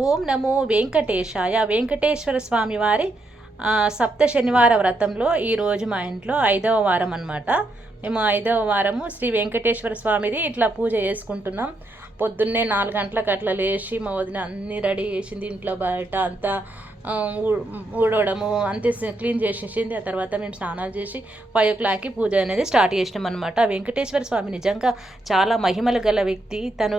ఓం నమో వెంకటేశాయ. వెంకటేశ్వర స్వామి వారి సప్త శనివార వ్రతంలో ఈరోజు మా ఇంట్లో 5వ వారం అనమాట. మేము 5వ వారము శ్రీ వెంకటేశ్వర స్వామిది ఇట్లా పూజ చేసుకుంటున్నాం. పొద్దున్నే 4 గంటలకు అట్లా లేచి మా వదిన అన్నీ రెడీ చేసింది, ఇంట్లో బయట అంతా ఊడవడము అంతే క్లీన్ చేసేసింది. ఆ తర్వాత మేము స్నానాలు చేసి 5 o'clockకి పూజ అనేది స్టార్ట్ చేసినాం అనమాట. వెంకటేశ్వర స్వామి నిజంగా చాలా మహిమలు గల వ్యక్తి. తను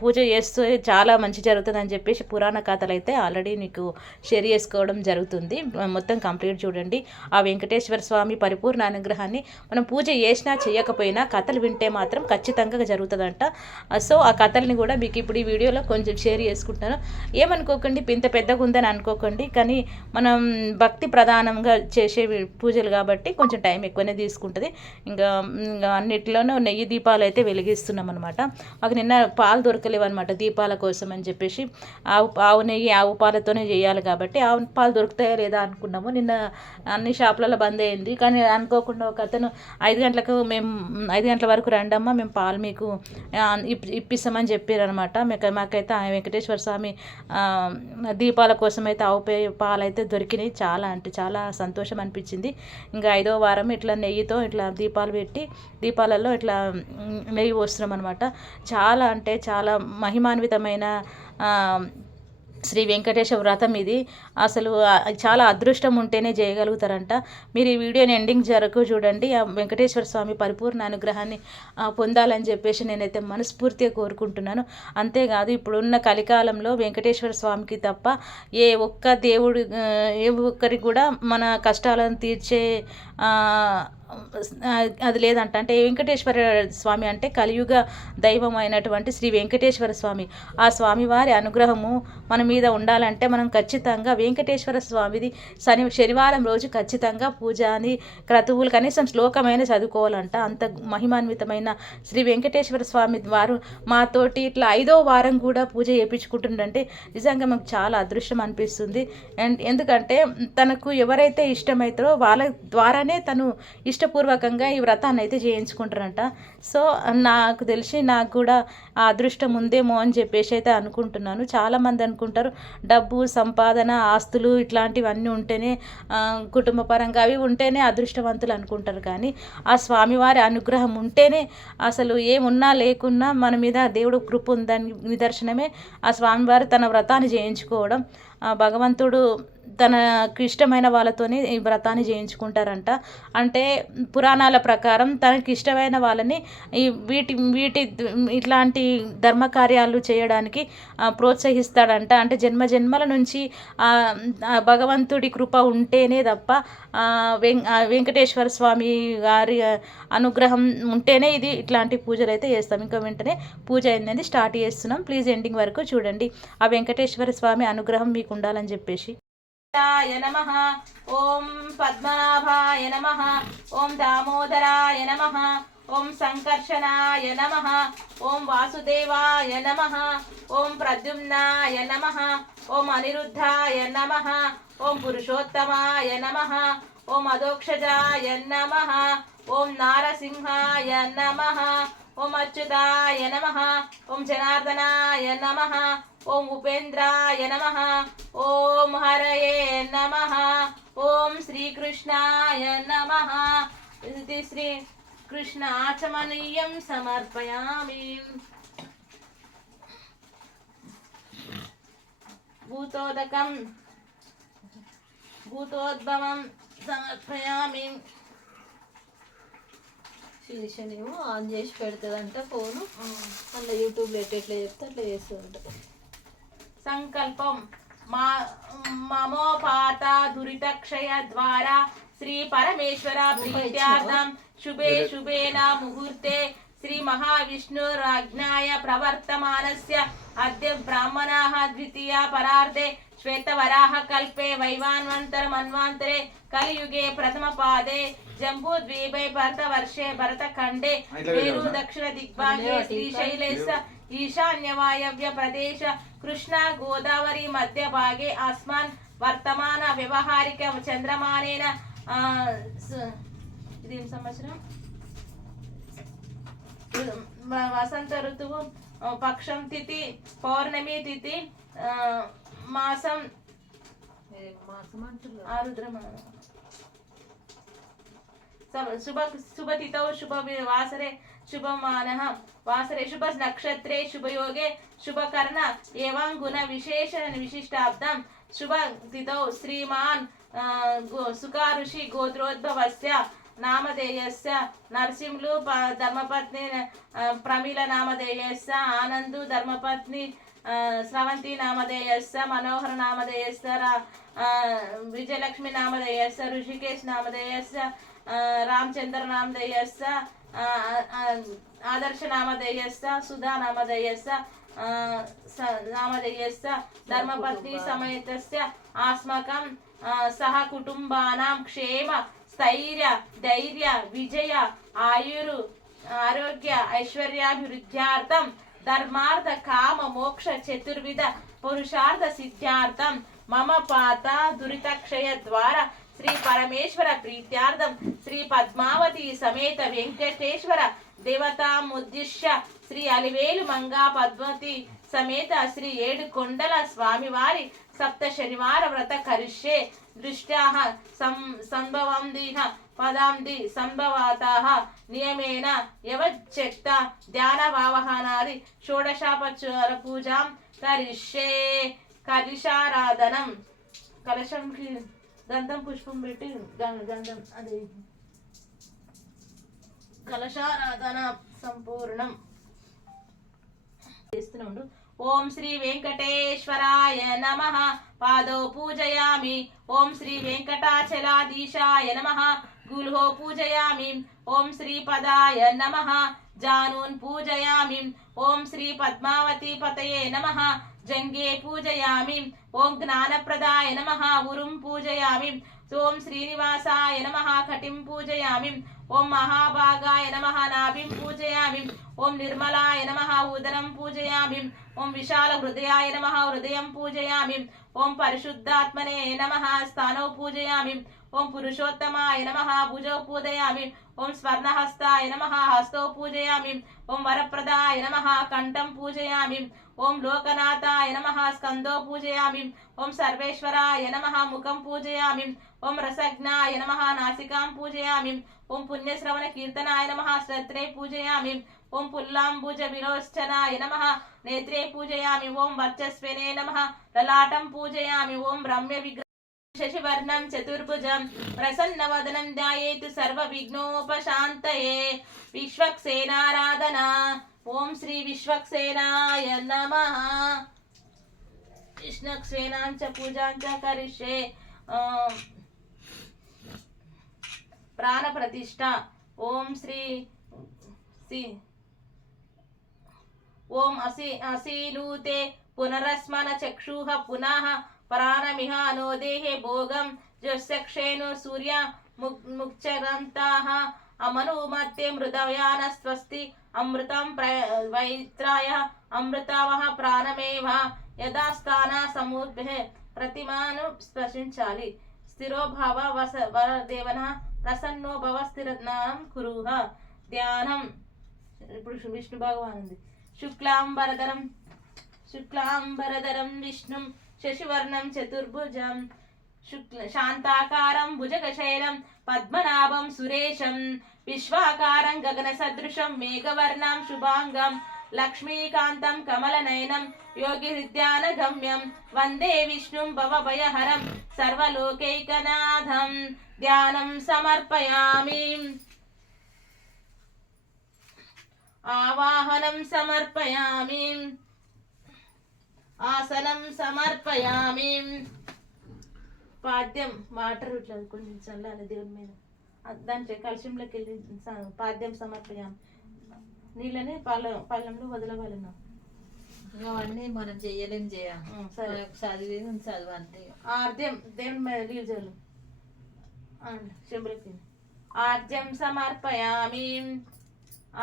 పూజ చేస్తూ చాలా మంచి జరుగుతుందని చెప్పేసి పురాణ కథలు అయితే ఆల్రెడీ నీకు షేర్ చేసుకోవడం జరుగుతుంది. మొత్తం కంప్లీట్ చూడండి. ఆ వెంకటేశ్వర స్వామి పరిపూర్ణ అనుగ్రహాన్ని మనం పూజ చేసినా చేయకపోయినా కథలు వింటే మాత్రం ఖచ్చితంగా జరుగుతుందంట. సో ఆ కథల్ని కూడా మీకు ఇప్పుడు ఈ వీడియోలో కొంచెం షేర్ చేసుకుంటాను. ఏమనుకోకండి, ఇంత పెద్దగా ఉందని అనుకోకండి, కానీ మనం భక్తి ప్రధానంగా చేసే పూజలు కాబట్టి కొంచెం టైం ఎక్కువనే తీసుకుంటుంది. ఇంకా అన్నిటిలోనూ నెయ్యి దీపాలు అయితే వెలిగిస్తున్నాం అనమాట. మాకు నిన్న పాలు దొరకలేవు అనమాట దీపాల కోసం అని చెప్పేసి. ఆవు నెయ్యి ఆవు పాలతోనే చేయాలి కాబట్టి ఆవు పాలు దొరుకుతాయా లేదా అనుకున్నాము. నిన్న అన్ని షాపులలో బంద్ అయింది, కానీ అనుకోకుండా ఒక అతను 5 గంటలకు మేము 5 గంటల వరకు రండమ్మా, మేము పాలు మీకు ఇప్పిస్తామని చెప్పారు అనమాట. మాకైతే వెంకటేశ్వర స్వామి దీపాల కోసం అయితే ఆవు పాలు అయితే దొరికినాయి. చాలా అంటే చాలా సంతోషం అనిపించింది. ఇంకా 5వ వారం ఇట్లా నెయ్యితో ఇట్లా దీపాలు పెట్టి దీపాలలో ఇట్లా నెయ్యి పోస్తున్నాం అనమాట. చాలా అంటే చాలా మహిమాన్వితమైన శ్రీ వెంకటేశ్వర వ్రతం ఇది. అసలు చాలా అదృష్టం ఉంటేనే చేయగలుగుతారంట. మీరు ఈ వీడియోని ఎండింగ్ వరకు చూడండి. ఆ వెంకటేశ్వర స్వామి పరిపూర్ణ అనుగ్రహాన్ని పొందాలని చెప్పేసి నేనైతే మనస్ఫూర్తిగా కోరుకుంటున్నాను. అంతేకాదు ఇప్పుడున్న కలికాలంలో వెంకటేశ్వర స్వామికి తప్ప ఏ ఒక్కరికి కూడా మన కష్టాలను తీర్చే అది లేదంట. అంటే వెంకటేశ్వర స్వామి అంటే కలియుగ దైవం అయినటువంటి శ్రీ వెంకటేశ్వర స్వామి. ఆ స్వామివారి అనుగ్రహము మన మీద ఉండాలంటే మనం ఖచ్చితంగా వెంకటేశ్వర స్వామిది శనివారం రోజు ఖచ్చితంగా పూజ అని క్రతువులు కనీసం శ్లోకమైన చదువుకోవాలంట. అంత మహిమాన్వితమైన శ్రీ వెంకటేశ్వర స్వామి వారు మాతోటి ఇట్లా 5వ వారం కూడా పూజ చేయించుకుంటుండంటే నిజంగా మాకు చాలా అదృష్టం అనిపిస్తుంది. అండ్ ఎందుకంటే తనకు ఎవరైతే ఇష్టమవుతారో వాళ్ళ ద్వారానే తను ఇష్టపూర్వకంగా ఈ వ్రతాన్ని అయితే చేయించుకుంటారంట. సో నాకు తెలిసి నాకు కూడా ఆ అదృష్టం ఉందేమో అని చెప్పేసి అయితే అనుకుంటున్నాను. చాలామంది అనుకుంటారు డబ్బు సంపాదన ఆస్తులు ఇట్లాంటివన్నీ ఉంటేనే కుటుంబ పరంగా అవి ఉంటేనే అదృష్టవంతులు అనుకుంటారు, కానీ ఆ స్వామివారి అనుగ్రహం ఉంటేనే అసలు ఏమున్నా లేకున్నా మన మీద దేవుడు కృప ఉందని నిదర్శనమే ఆ స్వామివారు తన వ్రతాన్ని చేయించుకోవడం. భగవంతుడు తనకు ఇష్టమైన వాళ్ళతోనే ఈ వ్రతాన్ని చేయించుకుంటారంట. అంటే పురాణాల ప్రకారం తనకి ఇష్టమైన వాళ్ళని వీటి ఇట్లాంటి ధర్మకార్యాలు చేయడానికి ప్రోత్సహిస్తాడంట. అంటే జన్మల నుంచి భగవంతుడి కృప ఉంటేనే తప్ప వెంకటేశ్వర స్వామి గారి అనుగ్రహం ఉంటేనే ఇది ఇట్లాంటి పూజలు అయితే చేస్తాం. ఇంకా వెంటనే పూజ అనేది స్టార్ట్ చేస్తున్నాం. ప్లీజ్ ఎండింగ్ వరకు చూడండి. ఆ వెంకటేశ్వర స్వామి అనుగ్రహం మీకు ఉండాలని చెప్పేసి. నమః ఓం పద్మనాభాయ నమః ఓం దామోదరాయ నమః ఓం సంకర్షణాయ నమః ఓం వాసుదేవాయ నమః ఓం ప్రద్యుమ్నాయ నమః ఓం అనిరుద్ధాయ నమః ఓం పురుషోత్తమాయ నమః ఓం అదోక్షజాయ నమః ఓం నారసింహాయ నమః ఓం అచ్యుతాయ నమః ఓం జనార్దనాయ నమః ఓం ఉపేంద్రాయ నమః ఓం హరయే నమః ఓం శ్రీకృష్ణాయ నమః. ఇది శ్రీ కృష్ణ ఆచమనీయం సమర్పయామి. భూతోద్భవం సమర్పయామి. శిరీషనేమో ఆన్ చేసి పెడుతుందంట ఫోను. అలా యూట్యూబ్లో ఎట్లా చెప్తే అట్లా చేస్తూ ఉంటుంది. సంకల్పం మమోపాత దురితక్షయ ద్వారా శ్రీ పరమేశ్వర ప్రీత్యార్థం శుభేన ముహూర్తే శ్రీ మహావిష్ణురాజ్ఞాయ ప్రవర్తమానస్య అద్య బ్రాహ్మణాః ద్వితీయ పరార్ధే శ్వేతవరాహ కల్పే వైవాన్వంతర మన్వాంతరే కలియుగే ప్రథమ పాదే జంబూద్వీపే భరతవర్షే భరతఖండే మేరు దక్షిణ దిగ్భాగే శ్రీశైలేశ ఈశాన్యవాయవ్య ప్రదేశ కృష్ణ గోదావరి మధ్య భాగే అస్మాన్ వర్తమాన వ్యవహారిక చంద్రమానేన ఇదేం సంవత్సరం వసంత ఋతువు పక్షం తిథి పౌర్ణమి తిథి మాసం ఏం మాసం అంటున్నారు? ఆరుద్రమానం శుభతిథౌ శుభవాసరే శుభమానః వాసరే శుభ నక్షత్రే శుభయోగే శుభకర్ణ ఏవం గుణ విశేష విశిష్టాబ్దం శుభ తిథౌ శ్రీమాన్ సుకారుషి గోత్రోద్భవస్య నామధేయస్య నరసింహులు ధర్మపత్ని ప్రమీల నామధేయస్య ఆనందు ధర్మపత్ని స్రవంతి నామధేయస్య మనోహర నామధేయస్య విజయలక్ష్మి నామధేయస్య ఋషికేశ్ నామధేయస్య రామచంద్ర నామధేయస్య ఆదర్శ నామధేయస్య సుధా నామధేయస్య నామధేయస్య ధర్మపత్ని సమేతస్య ఆస్మకం సహ కుటుంబానాం క్షేమ స్థైర్య ధైర్య విజయ ఆయురు ఆరోగ్య ఐశ్వర్యాభివృద్ధ్యార్థం ధర్మార్థ కామ మోక్ష చతుర్విధ పురుషార్థ సిద్ధ్యార్థం మమ పాత దురితక్షయ ద్వారా శ్రీ పరమేశ్వర ప్రీత్యార్థం శ్రీ పద్మావతి సమేత వెంకటేశ్వర దేవతాముద్దిశ్య శ్రీ అలివేలు మంగా పద్మవతి సమేత శ్రీ ఏడుకొండల స్వామివారి సప్త శనివార వ్రత కరిష్యే దృష్ట్యాః సంభవందిః పదాంది సంభవాతాః నియమేన యవచ్చెక్త ధ్యాన వావహనాది షోడశోపచార పూజాం కరిష్యే కలశారాధనం కలశంకి గంధం పుష్పం పెట్టి గంధం అది కలశారాధన సంపూర్ణం చేస్తున్నాడు. ఓం శ్రీ వెంకటేశ్వరాయ నమః పాదో పూజయామి. ఓం శ్రీ వెంకటాచలాధీశాయ నమః గుల్హో పూజయామి. ఓం శ్రీ పదాయ నమః జానూన్ పూజయామి. ఓం శ్రీ పద్మావతి పతయే నమః జంగే పూజయామి. ఓం జ్ఞానప్రదాయ నమః ఉరుం పూజయామి. ఓం శ్రీనివాసాయ నమః కటిం పూజయామి. ఓం మహాభాగాయ నమః నాభిం పూజయామి. ఓం నిర్మలాయ నమః ఉదరం పూజయామి. ఓం విశాల హృదయాయ నమః హృదయం పూజయామి. ఓం పరిశుద్ధాత్మనే నమః స్థానౌ పూజయామి. ఓం పురుషోత్తమాయ నమః భుజౌ పూజయామి. ఓం స్వర్ణహస్తాయ నమః హస్తౌ పూజయామి. ఓం వరప్రదాయ నమః కంఠం పూజయామి. ఓం లోకనాథాయ నమః స్కందో పూజయామి. ఓం సర్వేశ్వరాయ నమః ముఖం పూజయామి. ఓం రసజ్ఞాయ నమః నాసికాం పూజయామి. ఓం పుణ్యశ్రవణ కీర్తనాయ నమః శ్రత్రే పూజయామి. ఓం పుల్లాంబుజ విరోచనాయ నమః నేత్రే పూజయామి. ఓం వర్చస్వినే నమః లలాటం పూజయామి. ఓం రమ్య విగ్రహ శశివర్ణం చతుర్భుజం ప్రసన్నవదనం ధ్యాయేతు సర్వ విఘ్నోపశాంతయే. విశ్వక్సేనారాధన. ఓం శ్రీ విశ్వక్సేనాయ నమః. విష్ణుక్సేనాంచ పూజాంచ కరిష్యే. ప్రాణ ప్రతిష్ఠ. ఓం శ్రీ ఓం అసీలూతే పునరస్మన చక్షుః పునః ప్రాణమిహ అనోదేహే భోగం జ్యోత్స్యక్షేణు సూర్య ముక్చరంతాః అమనుమత్తే మృదయాన స్వస్తి అమృతం వైత్రాయ అమృతావహ ప్రాణమేవ యథాస్థాన సముద్భే. ప్రతిమాను స్పర్శించాలి. స్థిరోభావ వరదేవన ప్రసన్నో భవ స్థిరనాం కురుః. ధ్యానం. ఇప్పుడు విష్ణు భగవాన్ ఉంది. శుక్లాంబరధరం విష్ణుం శశివర్ణం చతుర్భుజం శాంతాకారం భుజగశైలం పద్మనాభం సురేశం విశ్వాకారం గగన సదృశం మేఘవర్ణం శుభాంగం లక్ష్మీకాంతం కమలనయనం యోగి హృద్యాన గమ్యం వందే విష్ణుం భవభయహరం సర్వలోకైకనాథం. ధ్యానం సమర్పయామి. ఆవాహనం సమర్పయామి. ఆసనం సమర్పయామి. పాద్యం వాటర్ ఇట్లా కొంచెం చల్లాలి దేవుని మీద. దాంట్లో కలశంలోకి వెళ్ళి పాద్యం సమర్పయామి. నీళ్ళని పళ్ళంలో వదలవలను. అవన్నీ మనం చెయ్యలేం చేయాలి. చదివి చదవండి. ఆర్ద్యం దేవుని మీద నీళ్ళు చల్లు. చెంబులకి ఆర్ద్యం సమర్పయామి.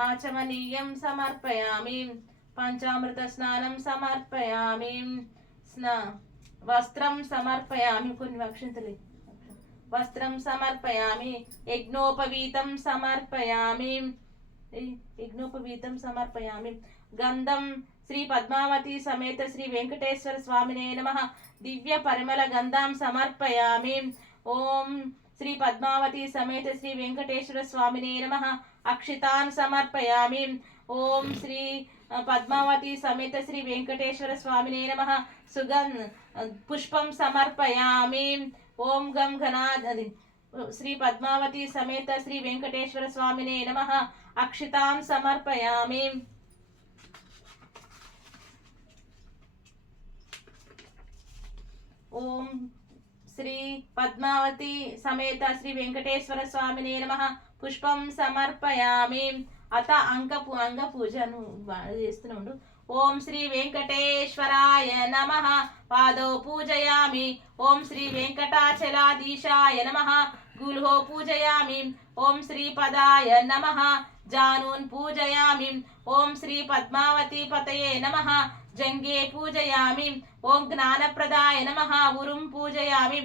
ఆచమనీయం సమర్పయామి. పంచామృత స్నానం సమర్పయామి. వస్త్రం సమర్పయామి. కొన్ని అక్షంతలు. వస్త్రం సమర్పయామి. యజ్ఞోపవీతం సమర్పయామి. యజ్ఞోపవీతం సమర్పయామి. గంధం శ్రీ పద్మావతి సమేత శ్రీ వెంకటేశ్వర స్వామినే నమః. దివ్య పరిమళ గంధాం సమర్పయామి. ఓం శ్రీ పద్మావతి సమేత శ్రీ వెంకటేశ్వర స్వామినే నమః. అక్షితాన్ సమర్పయామి. ఓం శ్రీ పద్మావతి సమేత శ్రీ వెంకటేశ్వర స్వామినే నమః. పుష్పం సమర్పయామి. ఓం గం ఘనాది శ్రీ పద్మావతి సమేత శ్రీ వెంకటేశ్వర స్వామినే నమః. అక్షితాన్ సమర్పయామి. ఓం శ్రీ పద్మావతి సమేత శ్రీ వెంకటేశ్వర స్వామినే నమః. పుష్పం సమర్పయామి. అత అంగ పూజను చేస్తున్నాడు. ఓం శ్రీ వెంకటేశ్వరాయ నమః. పాదో పూజయామి. ఓం శ్రీ వెంకటాచలాధీశాయ నమః. గుల్హో పూజయామి. ఓం శ్రీ పదాయ నమః. జానూన్ పూజయామి. ఓం శ్రీ పద్మావతి పతయే నమః. జంగే పూజయామి. ఓం జ్ఞానప్రదాయ నమః. ఉరుం పూజయామి.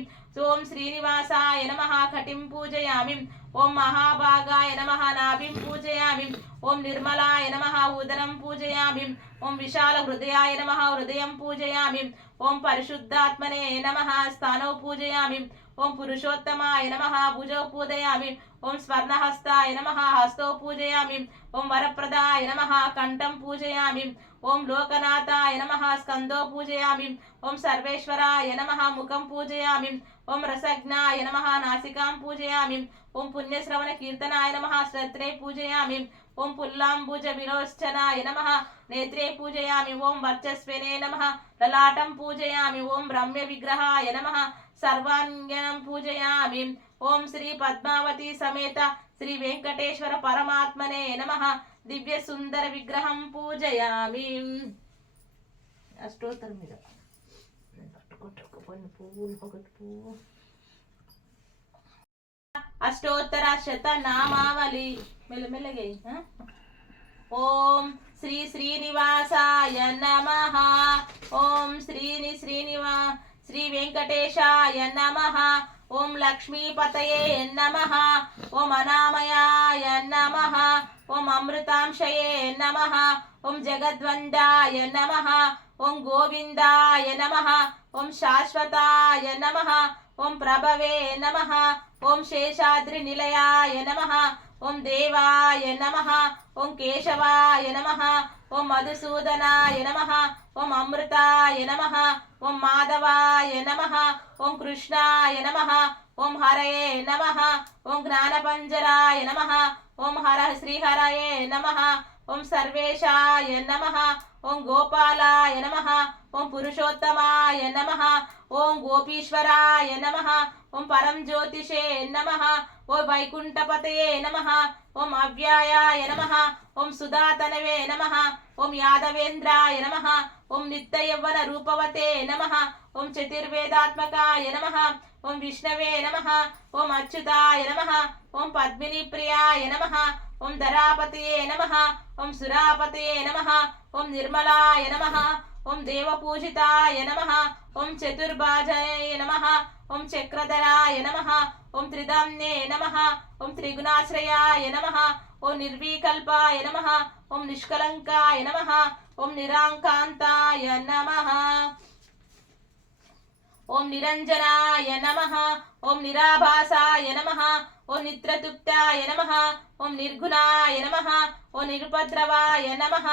ఓం శ్రీనివాసాయ నమః. కటిం పూజయామి. ఓం మహాభాగాయ నమః. నాభిం పూజయామి. ఓం నిర్మలాయ నమః. ఉదరం పూజయామి. ఓం విశాల హృదయాయ నమః. హృదయం పూజయామి. ఓం పరిశుద్ధాత్మనే నమః. స్థానో పూజయామి. ఓం పురుషోత్తమాయ నమః. భుజో పూజయామి. ఓం స్వర్ణహస్తాయ నమః. హస్తో పూజయామి. ఓం వరప్రదాయ నమః. కంఠం పూజయామి. ఓం లోకనాథాయ నమః. స్కందో పూజయామి. ఓం సర్వేశ్వరాయ నమః. ముఖం పూజయామి. ఓం రసజ్ఞాయ నమః. నాసికాం పూజయామి. ఓం పుణ్యశ్రవణ కీర్తనాయ నమః. శ్రత్రే పూజయామి. ఓం పుల్లాంబుజ విరోచనాయ నమః. నేత్రే పూజయామి. ఓం వర్చస్వినే నమః. లలాటం పూజయామి. ఓం రమ్య విగ్రహాయ నమః. సర్వాంగం పూజయామి. ఓం శ్రీ పద్మావతి సమేత శ్రీ వెంకటేశ్వర పరమాత్మనే నమః. దివ్య సుందర విగ్రహం పూజయామి. అష్టోత్తరం మీద పువ్వు అష్టోత్తర శత నామావళి మెల్లమెల్లగా. ఓం శ్రీ శ్రీనివాసాయ నమః. ఓం శ్రీ వెంకటేశాయ నమః. ఓం లక్ష్మీపతయే నమః. ఓం అనామయాయ నమః. ఓం అమృతాంశయే నమః. ఓం జగద్వందాయ నమః. ఓం గోవిందాయ నమః. ఓం శాశ్వతాయ నమః. ఓం ప్రభవే నమః. ఓం శేషాద్రి నిలయాయ నమః. ఓం దేవాయ నమః. ఓం కేశవాయ నమః. ఓం మధుసూదనాయ నమః. ఓం అమృతాయ నమః. ఓం మాధవాయ నమః. ఓం కృష్ణాయ నమః. ఓం హరయే నమః. ఓం జ్ఞానపంజరాయ నమః. ఓం శ్రీహరయే నమః. ఓం సర్వేశాయ నమః. ఓం గోపాలాయ నమః. ఓం పురుషోత్తమాయ నమః. ఓం గోపీశ్వరాయ నమః. ఓం పరం జ్యోతిషే నమః. ఓం వైకుంఠపతయే నమః. ఓం అవ్యాయాయ నమః. ఓం సుధాతనవే నమః. ఓం యాదవేంద్రాయ నమః. ఓం నిత్యయవ్వన రూపవతే నమః. ఓం చతుర్వేదాత్మకాయ నమః. ఓం విష్ణవే నమః. ఓం అచ్యుతాయ నమః. ఓం పద్మిని ప్రియాయ నమః. ఓం ధరాపతయే నమః. ఓం సురాపతయే నమః. ఓం నిర్మలాయ నమః. ఓం దేవపూజితాయ నమః. ఓం చతుర్భాజాయ నమః. ఓం చక్రధరాయ నమః. ఓం త్రిదామ్నే నమః. ఓం త్రిగుణాశ్రయాయ నమః. ఓం నిర్వికల్పాయ నమః. ఓం నిష్కలంకాయ నమః. ఓం నిరాంకాంతాయ నమః. ఓం నిరంజనాయ నమః. ఓం నిరాభాసాయ నమః. ఓం నిత్రతుప్తాయ నమః. ఓం నిర్గుణాయ నమః. ఓం నిరుపద్రవాయ నమః.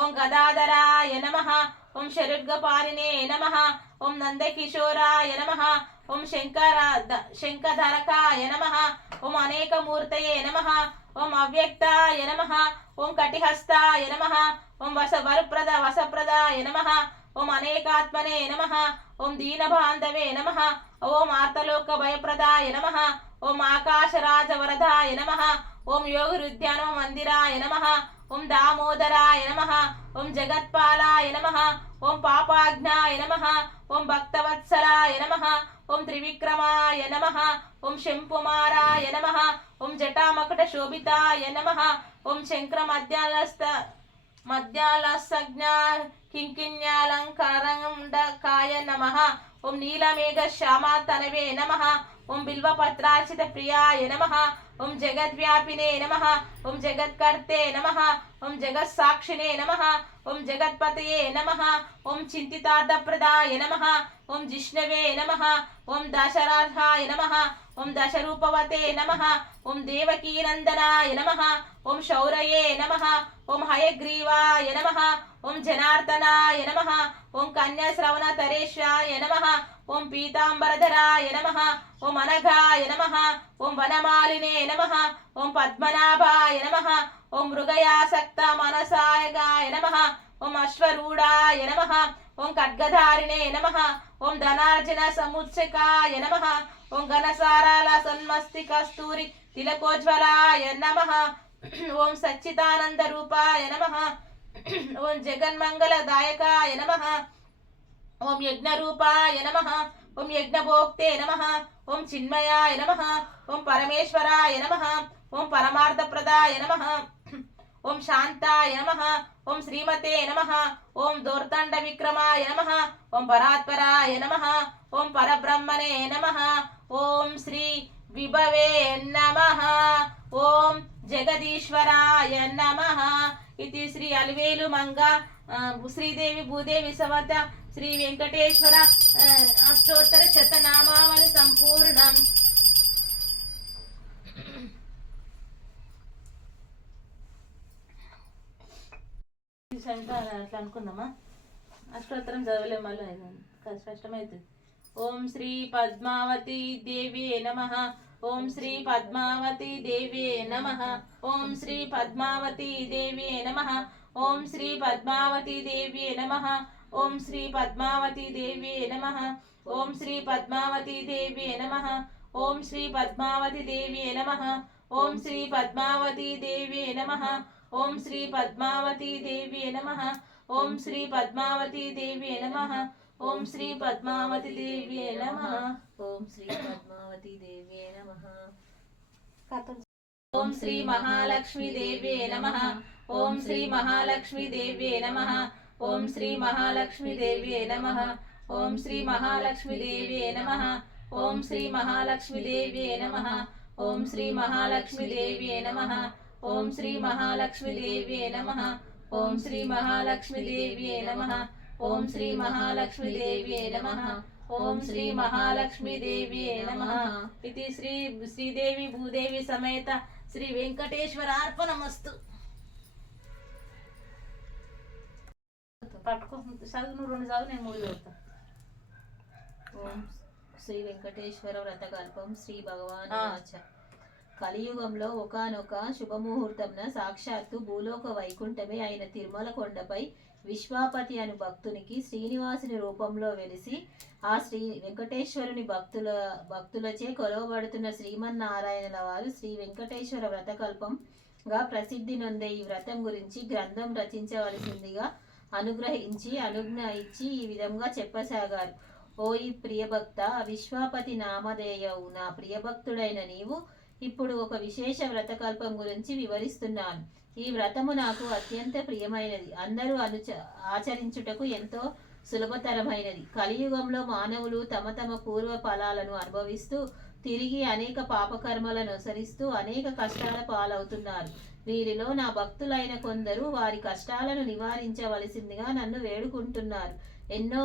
ఓం గదాధరాయ నమః. ఓం శరుద్గపారిణే నమః. ఓం నందకిశోరాయ నమః. ఓం శంఖధరకాయ నమః. ఓం అనేకమూర్తయే నమః. ఓం అవ్యక్తాయ నమః. ఓం కటిహస్తాయ నమః. ఓం వసప్రదాయ నమః. ఓం అనేకాత్మనే నమః. ఓం దీనబాంధవే నమః. ఓం ఆర్తలోక భయప్రదాయ నమః. ఓం ఆకాశరాజవరదాయ నమః. ఓం యోగరుద్యాన మందిరాయ నమః. ఓం దామోదరాయ నమః. ఓం జగత్పాలాయ నమః. ఓం పాపాజ్ఞాయ నమః. ఓం భక్తవత్సలాయ నమః. ఓం త్రివిక్రమాయ నమః. ఓం శంపుమారాయ నమః. ఓం జటామకట శోభితాయ నమః. ఓం శంకర మధ్యాలసజ్ఞా కింకిణ్యాలంకారండకాయ నమః. ఓం నీలమేఘ శ్యామాతనవే నమః. ఓం బిల్వపత్రార్చిత ప్రియాయ నమః. ఓం జగద్వ్యాపినే నమః ఓం జగత్కర్తే నమః ఓం జగత్సాక్షినే నమః ఓం జగత్పతయే నమః ఓం చింతితార్థప్రదాయ నమః ఓం జిష్ణవే నమః ఓం దశరథాయ నమః ఓం దశరూపవతే నమః ఓం దేవకీనందనాయ నమః ఓం శౌరయే నమః ఓం హయగ్రీవాయ నమః ఓం జనార్దనాయ నమః ఓం కన్యాశ్రవణతరేశ్వరాయ నమః ఓం పీతాంబరధరాయ నమః ఓం అనఘాయ నమః ఓం వనమాలినే నమః ఓం పద్మనాభాయ నమః ఓం మృగయాసక్త మనసాయకాయ నమః ఓం అశ్వరూఢాయ నమః ఓం ఖడ్గధారిణే నమః ఓం ధనార్జన సముచ్చకాయ నమః ఓం ఘనసారాల సన్మస్తి కస్తూరి తిలకోజ్వలాయ నమః ఓం సచ్చిదానంద రూపాయ నమః ఓం జగన్మంగళదాయకాయ నమః ఓం యజ్ఞరూపాయ నమః ఓం యజ్ఞభోక్తే నమః ఓం చిన్మయాయ నమః ఓం పరమేశ్వరాయ నమః ఓం పరమార్థప్రదాయ నమః ఓం శాంతాయ నమః ఓం శ్రీమతే నమః ఓం దోర్దండ విక్రమాయ నమః ఓం పరాత్పరాయ నమః ఓం పరబ్రహ్మణే నమః ఓం శ్రీ విభవే నమః ఓం జగదీశ్వరాయ నమః. ఇది శ్రీ అలివేలు మంగ శ్రీదేవి భూదేవి సమేత శ్రీ వెంకటేశ్వర అష్టోత్తర శతనామావళి సంపూర్ణం. అట్లా అనుకుందామా, అష్టోత్తరం చదవలేము మళ్ళీ కష్టమవుతుంది. ఓం శ్రీ పద్మావతి దేవి నమః ఓం శ్రీ పద్మావతి దేవి నమః ఓం శ్రీ పద్మావతి దేవి నమః ఓం శ్రీ పద్మావతి దేవి నమః ఓం శ్రీ పద్మావతి దేవి నమః ఓం శ్రీ పద్మావతి దేవి నమః ఓం శ్రీ పద్మావతి దేవి నమః ఓం శ్రీ పద్మావతి దేవి నమః ఓం శ్రీ పద్మావతి దేవి నమః ఓం శ్రీ పద్మావతి దేవి నమః ఓం శ్రీ పద్మావతి దేవి నమః ఓం శ్రీ పద్మావతి దేవి నమః. ఓం శ్రీ మహాలక్ష్మి దేవి నమః ఓం శ్రీ మహాలక్ష్మి దేవి నమః ఓం శ్రీ మహాలక్ష్మి దేవి నమః ఓం శ్రీ మహాలక్ష్మి దేవి నమః ఓం శ్రీ మహాలక్ష్మి దేవి నమః ఓం శ్రీ మహాలక్ష్మి దేవి నమః ఓం శ్రీ మహాలక్ష్మి దేవి నమః ఓం శ్రీ మహాలక్ష్మి దేవి నమః ఓం శ్రీ మహాలక్ష్మి దేవి నమః ఓం శ్రీ మహాలక్ష్మి దేవి నమః. ఇది శ్రీదేవి భూదేవి సమేత శ్రీ వెంకటేశ్వరార్పణమస్తు. పట్టుకో చదువు, నువ్వు 2 చదువు, నేను 3 చదువుతా. ఓం శ్రీ వెంకటేశ్వర వ్రతకల్పం శ్రీ భగవాన్ వాచ. కలియుగంలో ఒకానొక శుభముహూర్తంన సాక్షాత్తు భూలోక వైకుంఠమే అయిన తిరుమల కొండపై విశ్వాపతి అను భక్తునికి శ్రీనివాసుని రూపంలో వెలిసి ఆ శ్రీ వెంకటేశ్వరుని భక్తులచే కొలవబడుతున్న శ్రీమన్నారాయణుల వారు శ్రీ వెంకటేశ్వర వ్రతకల్పంగా ప్రసిద్ధి నొందే ఈ వ్రతం గురించి గ్రంథం రచించవలసిందిగా అనుగ్రహించి అనుజ్ఞ ఇచ్చి ఈ విధంగా చెప్పసాగారు. ఓ ఈ ప్రియభక్త, విశ్వాపతి నామధేయవు నా ప్రియభక్తుడైన నీవు ఇప్పుడు ఒక విశేష వ్రతకల్పం గురించి వివరిస్తున్నాను. ఈ వ్రతము నాకు అత్యంత ప్రియమైనది, అందరూ ఆచరించుటకు ఎంతో సులభతరమైనది. కలియుగంలో మానవులు తమ తమ పూర్వ ఫలాలను అనుభవిస్తూ తిరిగి అనేక పాపకర్మలను అనుసరిస్తూ అనేక కష్టాల పాలవుతున్నారు. వీరిలో నా భక్తులైన కొందరు వారి కష్టాలను నివారించవలసిందిగా నన్ను వేడుకుంటున్నారు. ఎన్నో